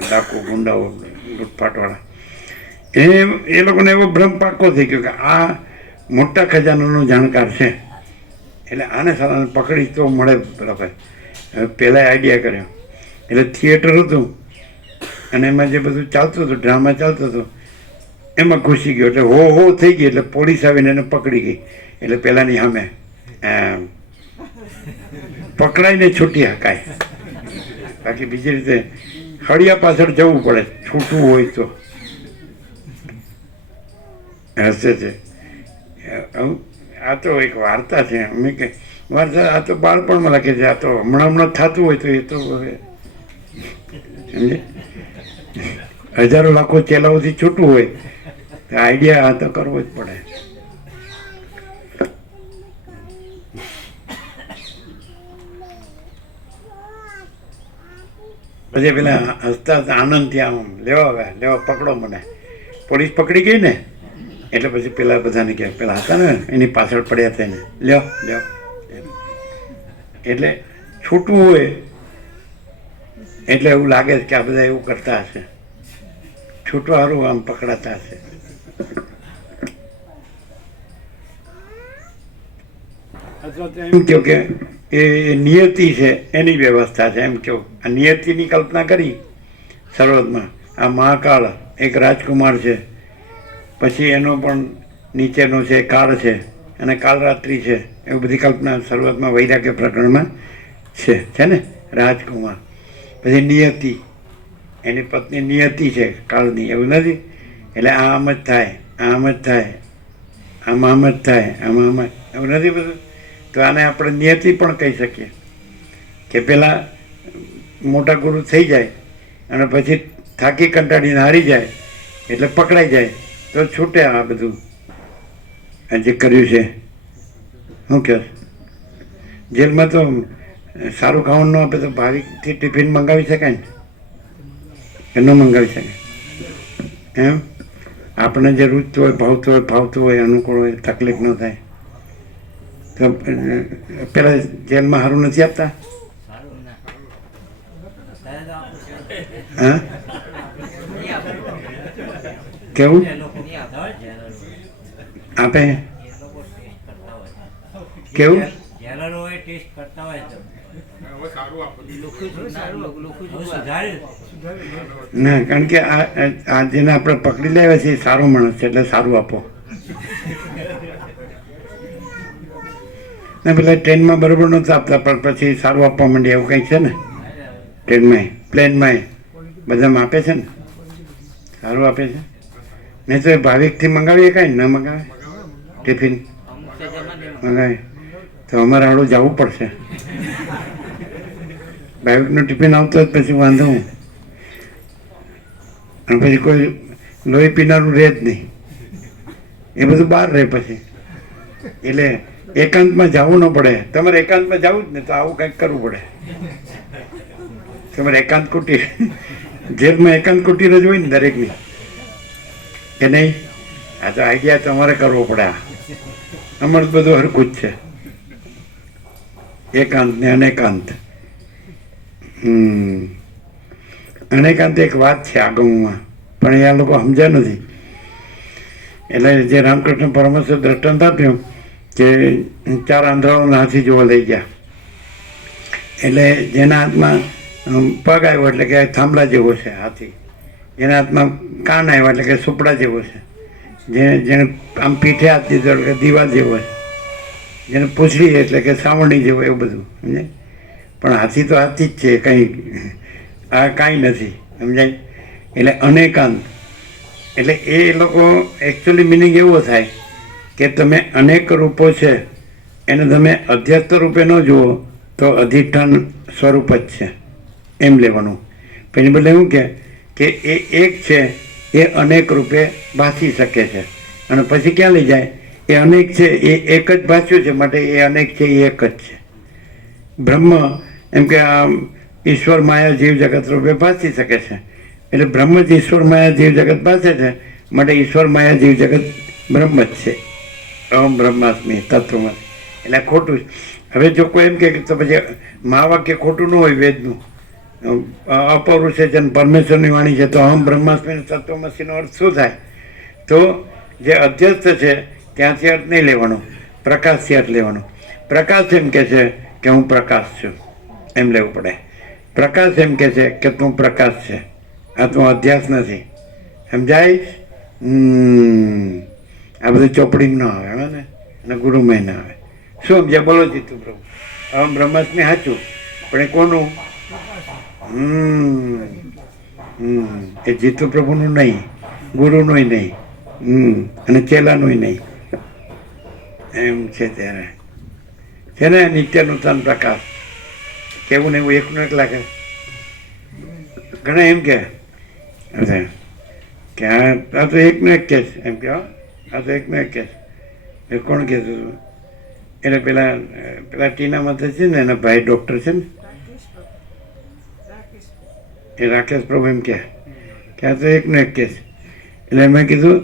ડાકુ ગુંડાઓ લૂંટફાટવાળા એ લોકોને એવો ભ્રમ પાક્કો થઈ ગયો કે આ મોટા ખજાનાનો જાણકાર છે, એટલે આને સારા પકડી તો મળે. બરાબર. પહેલાં આઈડિયા કર્યો એટલે થિયેટર હતું અને એમાં જે બધું ચાલતું હતું, ડ્રામા ચાલતો હતો, એમાં ઘૂસી ગયો. એટલે હો થઈ ગઈ એટલે પોલીસ આવીને એને પકડી ગઈ. એટલે પહેલાંની સામે પકડાઈને છૂટી હકાય, બાકી બીજી રીતે હળિયા પાછળ જવું પડે છૂટવું હોય તો. હશે છે આ તો એક વાર્તા છે. અમે કે વાર્તા આ તો બાળપણમાં લખે છે, આ તો હમણાં થતું હોય તો એ તો સમજે હજારો લાખો ચેલાઓથી છૂટવું હોય તો આઈડિયા આ તો કરવો જ પડે. પછી પેલા હસતા આનંદથી આમ લેવા પકડો મને. પોલીસ પકડી ગઈ ને એટલે પછી પેલા બધાને કહે, પેલા હતા ને એની પાછળ પડ્યા હતા એને લ્યો. એટલે છૂટવું હોય એટલે એવું લાગે છે કે આ બધા એવું કરતા હશે, છૂટવા સારું આમ પકડાતા હશે. અથવા તો એમ કહો કે એ નિયતિ છે એની વ્યવસ્થા છે. એમ કહો આ નિયતિની કલ્પના કરી શરૂઆતમાં. આ મહાકાળ એક રાજકુમાર છે, પછી એનો પણ નીચેનો છે કાળ છે અને કાળરાત્રિ છે, એવું બધી કલ્પના શરૂઆતમાં વૈરાગ્ય પ્રકરણમાં છે ને રાજકુમાર. પછી નિયતિ, એની પત્ની નિયતિ છે કાળની, એવું નથી. એટલે આમ જ થાય, આમ જ થાય, આમ જ થાય, આમ એવું નથી બધું. તો આને આપણે નિયતિ પણ કહી શકીએ કે પેલા મોટા ગુરુ થઈ જાય અને પછી થાકી કંટાળીને હારી જાય એટલે પકડાઈ જાય તો છૂટે આ બધું જે કર્યું છે. શું કહે જેલમાં તો સારું ખાવાનું ન આપે તો ભાવિકથી ટિફિન મંગાવી શકાય ને, કે ન મંગાવી શકાય? એમ આપણે જે રૂચતું હોય, ભાવતું હોય, અનુકૂળ હોય, તકલીફ ન થાય તો પેલા જેલમાં સારું નથી આપતા? હા કેવું આપે? કેવું ના, કારણ કે આ જેને આપણે પકડી લાવ્યા છે એ સારો માણસ છે એટલે સારું આપો. ના પેલા ટ્રેનમાં બરોબર નહોતા આપતા પણ પછી સારું આપવા માંડ્યા એવું કંઈક છે ને? ટ્રેનમાં પ્લેનમાં બધામાં આપે છે ને, સારું આપે છે. નહીં તો એ ભાવિકથી મંગાવીએ કાંઈ ના મંગાવે ટિફિન મંગાવે તો અમારે આડું જવું પડશે. ભાવિકનું ટિફિન આવતો જ પછી વાંધો હું, અને પછી કોઈ લોહી પીનારું રહે જ નહીં, એ બધું બહાર રહે પછી. એટલે એકાંતમાં જવું ન પડે. તમારે એકાંતમાં જવું જ ને તો આવું કંઈક કરવું પડે. તમારે એકાંત કુટીર, જેલમાં એકાંત કુટીર જ હોય ને દરેકની, કે નહીં? આ તો આઈડિયા તમારે કરવો પડે. અમારે બધું હરખું જ છે, એકાંત ને અનેકાંત. અનેકાંત એક વાત છે આગમમાં, પણ એ આ લોકો સમજ્યા નથી. એટલે જે રામકૃષ્ણ પરમહંસે દ્રષ્ટાંત આપ્યું કે 4 આંધળાઓના હાથી જોવા લઈ ગયા, એટલે જેના હાથમાં પગ આવ્યો એટલે કે થાંભલા જેવો છે હાથી, જેના હાથમાં કાન આવ્યો એટલે કે સુપડા જેવો છે, જેને આમ પીઠે હાથ દીધો એટલે કે દીવાલ જેવો છે, જેને પૂછડી એટલે કે સાવરણી જેવો, એવું બધું સમજાય. પણ હાથી તો હાથી જ છે, કંઈ આ કાંઈ નથી, સમજાય? એટલે અનેકાંત એટલે એ લોકો એકચ્યુઅલી મિનિંગ એવો થાય કે તમે અનેક રૂપો છે એને તમે અધ્યસ્ત રૂપે ન જુઓ તો અધિષ્ઠાન સ્વરૂપ જ છે એમ લેવાનું. પછી બદલે એવું કે એ એક છે એ અનેક રૂપે ભાસી શકે છે, અને પછી ક્યાં લઈ જાય? એ અનેક છે એ એક જ ભાસ્યું છે માટે એ અનેક છે એ એક જ છે. બ્રહ્મ એમ કે આ ઈશ્વર માયા જીવ જગત રૂપે ભાસી શકે છે, એટલે બ્રહ્મ જ ઈશ્વર માયા જીવ જગત ભાસે છે માટે ઈશ્વર માયા જીવ જગત બ્રહ્મ જ છે. અહમ બ્રહ્માસ્મિ તત્વમાં, એટલે ખોટું. હવે જો કોઈ એમ કે તો પછી મહાવાક્ય ખોટું ન હોય વેદનું, અપૌરુષે છે ને પરમેશ્વરની વાણી છે, તો અહમ બ્રહ્માસ્મિ તત્વમસીનો અર્થ શું થાય? તો જે અધ્યસ્થ છે ત્યાંથી અર્થ નહીં લેવાનો, પ્રકાશથી અર્થ લેવાનો. પ્રકાશ એમ કે છે કે હું પ્રકાશ છું, એમ લેવું પડે. પ્રકાશ એમ કે છે કે તું પ્રકાશ છે, આ તું અધ્યાસ નથી. સમજાય? આ બધું ચોપડીમાં ન આવે, હવે ને, અને ગુરુમાં ના આવે. શું સમજ્યા? બોલો જીતુ પ્રભુ. અહમ બ્રહ્માસ્મિ સાચું, પણ એ કોનું? એ જીતુ પ્રભુનું નહીં, ગુરુનું નહીં, અને ચેલાનું નહીં. એમ છે ત્યારે છે ને નિત્ય નૂતન પ્રકાશ. કેવું ને એવું એકનું એક લાગે. ઘણા એમ કે આ તો એકનો એક કે છે, એમ કે આ તો એકનો એક કે છે. કોણ કે એટલે પેલા ટીનામાં તો છે ને એના ભાઈ ડૉક્ટર છે ને, એ રાકેશ પ્રભુ એમ કે આ તો એકનો એક કેસ. એટલે મેં કીધું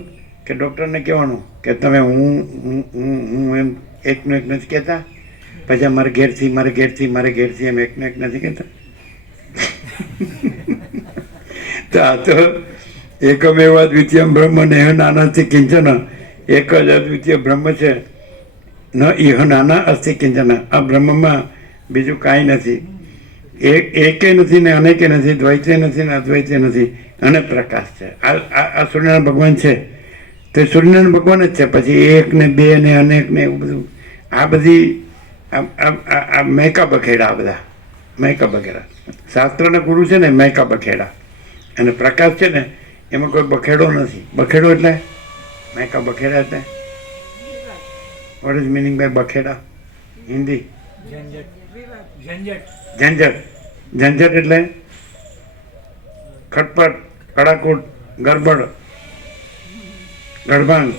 કે ડૉક્ટરને કહેવાનું કે તમે હું એમ એકનો એક નથી કહેતા, પછી મારે ઘેરથી એમ એકનો એક નથી કહેતા. તો આ તો એકમેવ દ્વિતીયમ બ્રહ્મ નેહ નાનાસ્તિ કિંચન, એક જ અદ્વિતીય બ્રહ્મ છે. ન ઇહ નાના અસ્તિ કિંચન, આ બ્રહ્મમાં બીજું કાંઈ નથી. એકે નથી ને અનેકે નથી, દ્વૈતે નથી ને અદ્વૈતે નથી, અને પ્રકાશ છે. આ સૂર્યનારાયણ ભગવાન છે તો સૂર્યનારાયણ ભગવાન જ છે. પછી એક ને બે ને અનેક ને એવું બધું, આ બધી આ મહેકા બખેડા, આ બધા મહેકા બખેડા. શાસ્ત્રના ગુરુ છે ને મહેકા બખેડા, અને પ્રકાશ છે ને એમાં કોઈ બખેડો નથી. બખેડો એટલે મહેકા બખેડા એટલે વોટ ઇઝ મિનિંગ બાય બખેડા? હિન્દી ઝંઝટ એટલે ખટપટ, કડાકૂટ, ગરબડ, ગડભાંગ.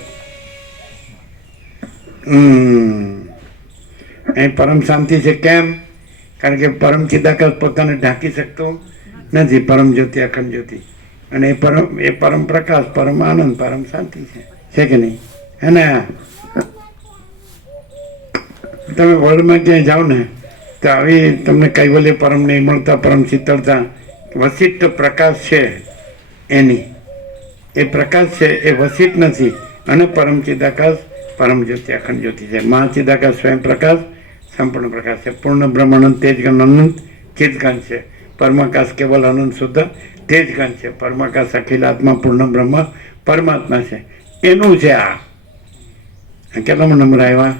અહીં પરમ શાંતિ છે. કેમ? કારણ કે પરમ ચિદાકાશ પોતાને ઢાંકી શકતો નથી. પરમ જ્યોતિ, અખંડ જ્યોતિ, અને એ પરમ પ્રકાશ, પરમ આનંદ, પરમ શાંતિ છે કે નહીં? હે ને? તમે વર્લ્ડમાં ક્યાંય જાઓ ને તો આવી તમને કૈવલ્ય પરમ નહીં મળતા, પરમ શીતળતા, વસિષ્ઠ પ્રકાશ છે એની. એ પ્રકાશ છે એ વસિષ્ઠ નથી, અને પરમ ચિદાકાશ, પરમ જ્યોતિ, અખંડ જ્યોતિ છે. મહાચિદાકાશ સ્વયં પ્રકાશ, સંપૂર્ણ પ્રકાશ છે. પૂર્ણ બ્રહ્મ અનંત તેજગણ અનંત ચિદગણ છે. પરમાકાશ કેવલ અનંત શુદ્ધ તેજગણ છે. પરમાકાશ અખિલ આત્મા પૂર્ણ બ્રહ્મ પરમાત્મા છે. એનું છે આ. કેટલામાં નંબર આવ્યા?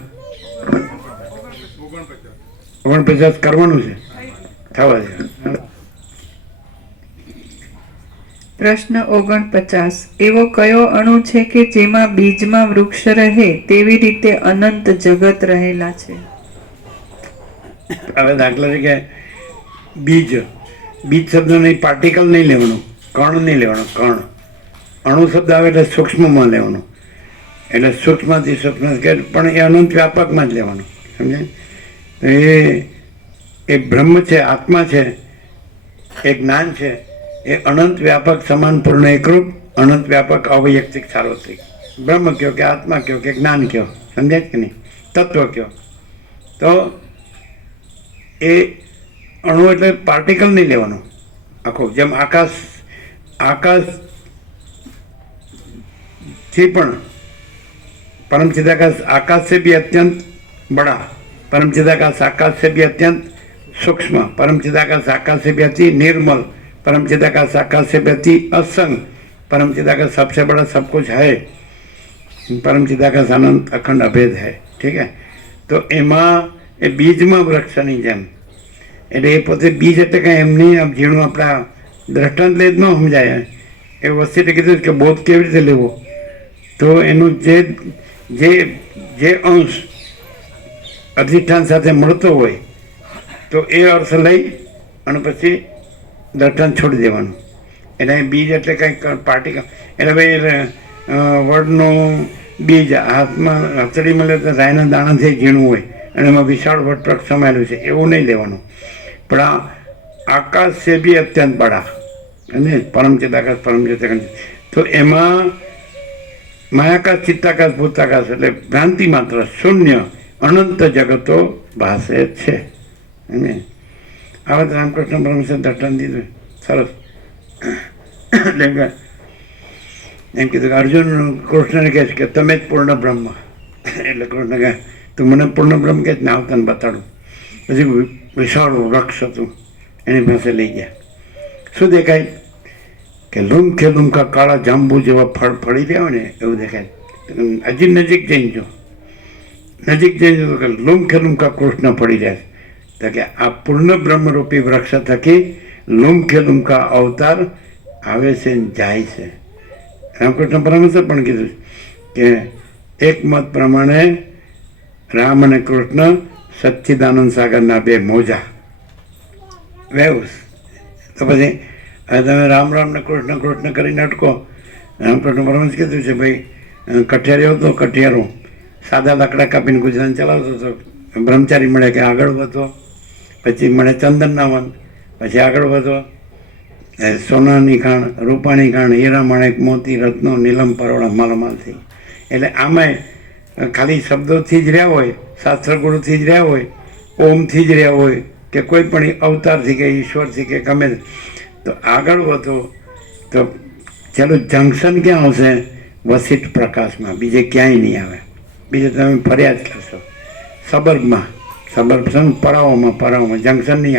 49 કરવાનું છે, થવા છે. પ્રશ્ન 49. એવો કયો અણુ છે કે જેમાં બીજમાં વૃક્ષ રહે તેવી રીતે અનંત જગત રહેલા છે? હવે દાખલા તરીકે બીજ શબ્દ નહીં, પાર્ટિકલ નહીં લેવાનું, કણ નહીં લેવાનો. કણ, અણુ શબ્દ આવે એટલે સૂક્ષ્મમાં લેવાનું, એટલે સૂક્ષ્મથી સૂક્ષ્મ, પણ એ અનંત વ્યાપકમાં જ લેવાનું. સમજાય? એ બ્રહ્મ છે, આત્મા છે, એ જ્ઞાન છે, એ અનંત વ્યાપક સમાન પૂર્ણ એકરૂપ, અનંત વ્યાપક અવૈયક્તિક સાર્વત્રિક. બ્રહ્મ કયો કે આત્મા કયો કે જ્ઞાન કયો, સમજાય કે નહીં? તત્વ કયો. તો એ અણુ એટલે પાર્ટિકલ નહીં લેવાનું આખો. જેમ આકાશથી પણ परम चिदाकाश आकाश से भी अत्यंत बड़ा, परम चिदाकाश आकाश से भी अत्यंत सूक्ष्म, परम चिदाकाश आकाश से भी अति निर्मल, परम चिदाकाश आकाश से भी अति असंग, परम चिदाकाश सबसे बड़ा सब कुछ है, परम चिदाकाश अनंत अखंड अभेद है. ठीक है? तो एमा ए बीज में वृक्ष नहीं जेम એટલે એ પોતે બીજ એટલે કાંઈ એમની ઝીણું આપણા દ્રષ્ટાંત લે જ ન સમજાય. એ વસ્તુએ કીધું કે બોધ કેવી રીતે લેવો, તો એનું જે અંશ અધિષ્ઠાન સાથે મળતો હોય તો એ અર્થ લઈ અને પછી દ્રષ્ટાંત છોડી દેવાનું. એટલે બીજ એટલે કંઈક પાર્ટિકલ, એટલે ભાઈ વડનું બીજ હાથમાં હથેળીમાં લે તો રાયના દાણાથી ઝીણું હોય અને એમાં વિશાળ વટપ્રક સમાયેલું છે એવું નહીં લેવાનું. પણ આકાશ से भी અત્યંત બડા અને પરમ ચિદાકાશ પરમ ચિદાકાશ, તો એમાં માયાકાશ ચિત્તાકાશ ભૂતાકાશ એટલે ભ્રાંતિ માત્ર શૂન્ય અનંત જગતો ભાસે છે. આ વાત રામકૃષ્ણ પરમહંસે દર્શન દીધું સરસ. એટલે કે એમ કીધું કે અર્જુન કૃષ્ણને કહે છે કે તમે જ પૂર્ણ બ્રહ્મ. એટલે કૃષ્ણ કહે તું મને પૂર્ણ બ્રહ્મ કહે ને આવ તને બતાડું. પછી વિશાળ વૃક્ષ હતું એની પાસે લઈ ગયા. શું દેખાય કે લૂમખે લૂમખા કાળા જાંબુ જેવા ફળ ફળી રહ્યા હોય ને એવું દેખાય. હજી નજીક જઈને જો, નજીક જઈને જો કે લૂમખે લૂમખા કૃષ્ણ ફળી રહ્યા છે. તો કે આ પૂર્ણ બ્રહ્મરૂપી વૃક્ષ થકી લૂમખે લૂમખા અવતાર આવે છે ને જાય છે. રામકૃષ્ણ પરમહંસે પણ કીધું કે એક મત પ્રમાણે રામ અને કૃષ્ણ સચ્ચિદાનંદ સાગરના બે મોજા વેવ્સ. તો પછી હવે તમે રામ રામ ને કૃષ્ણ કૃષ્ણ કરીને અટકો. રામકૃષ્ણ પરમહંસ કીધું છે ભાઈ કઠિયારી હતો કઠિયારો સાદા લાકડા કાપીને ગુજરાન ચલાવતો હતો. બ્રહ્મચારી મળે કે આગળ વધો, પછી મળે ચંદનના વન, પછી આગળ વધો સોનાની ખાણ, રૂપાની ખાણ, હીરા માણેક મોતી રત્નો નીલમ પરોળા માલામાલ થઈ. એટલે આમાંય ખાલી શબ્દોથી જ રહ્યા હોય, શાસ્ત્ર ગુરુથી જ રહ્યા હોય, ઓમથી જ રહ્યા હોય કે કોઈ પણ અવતારથી કે ઈશ્વરથી કે ગમે તો આગળ વધો તો ચાલો જંકશન ક્યાં આવશે? વસિષ્ઠ પ્રકાશમાં, બીજે ક્યાંય નહીં આવે. બીજે તમે ફરિયાદ કરશો સબર્બમાં, પરાઓમાં જંકશન નહીં આવે.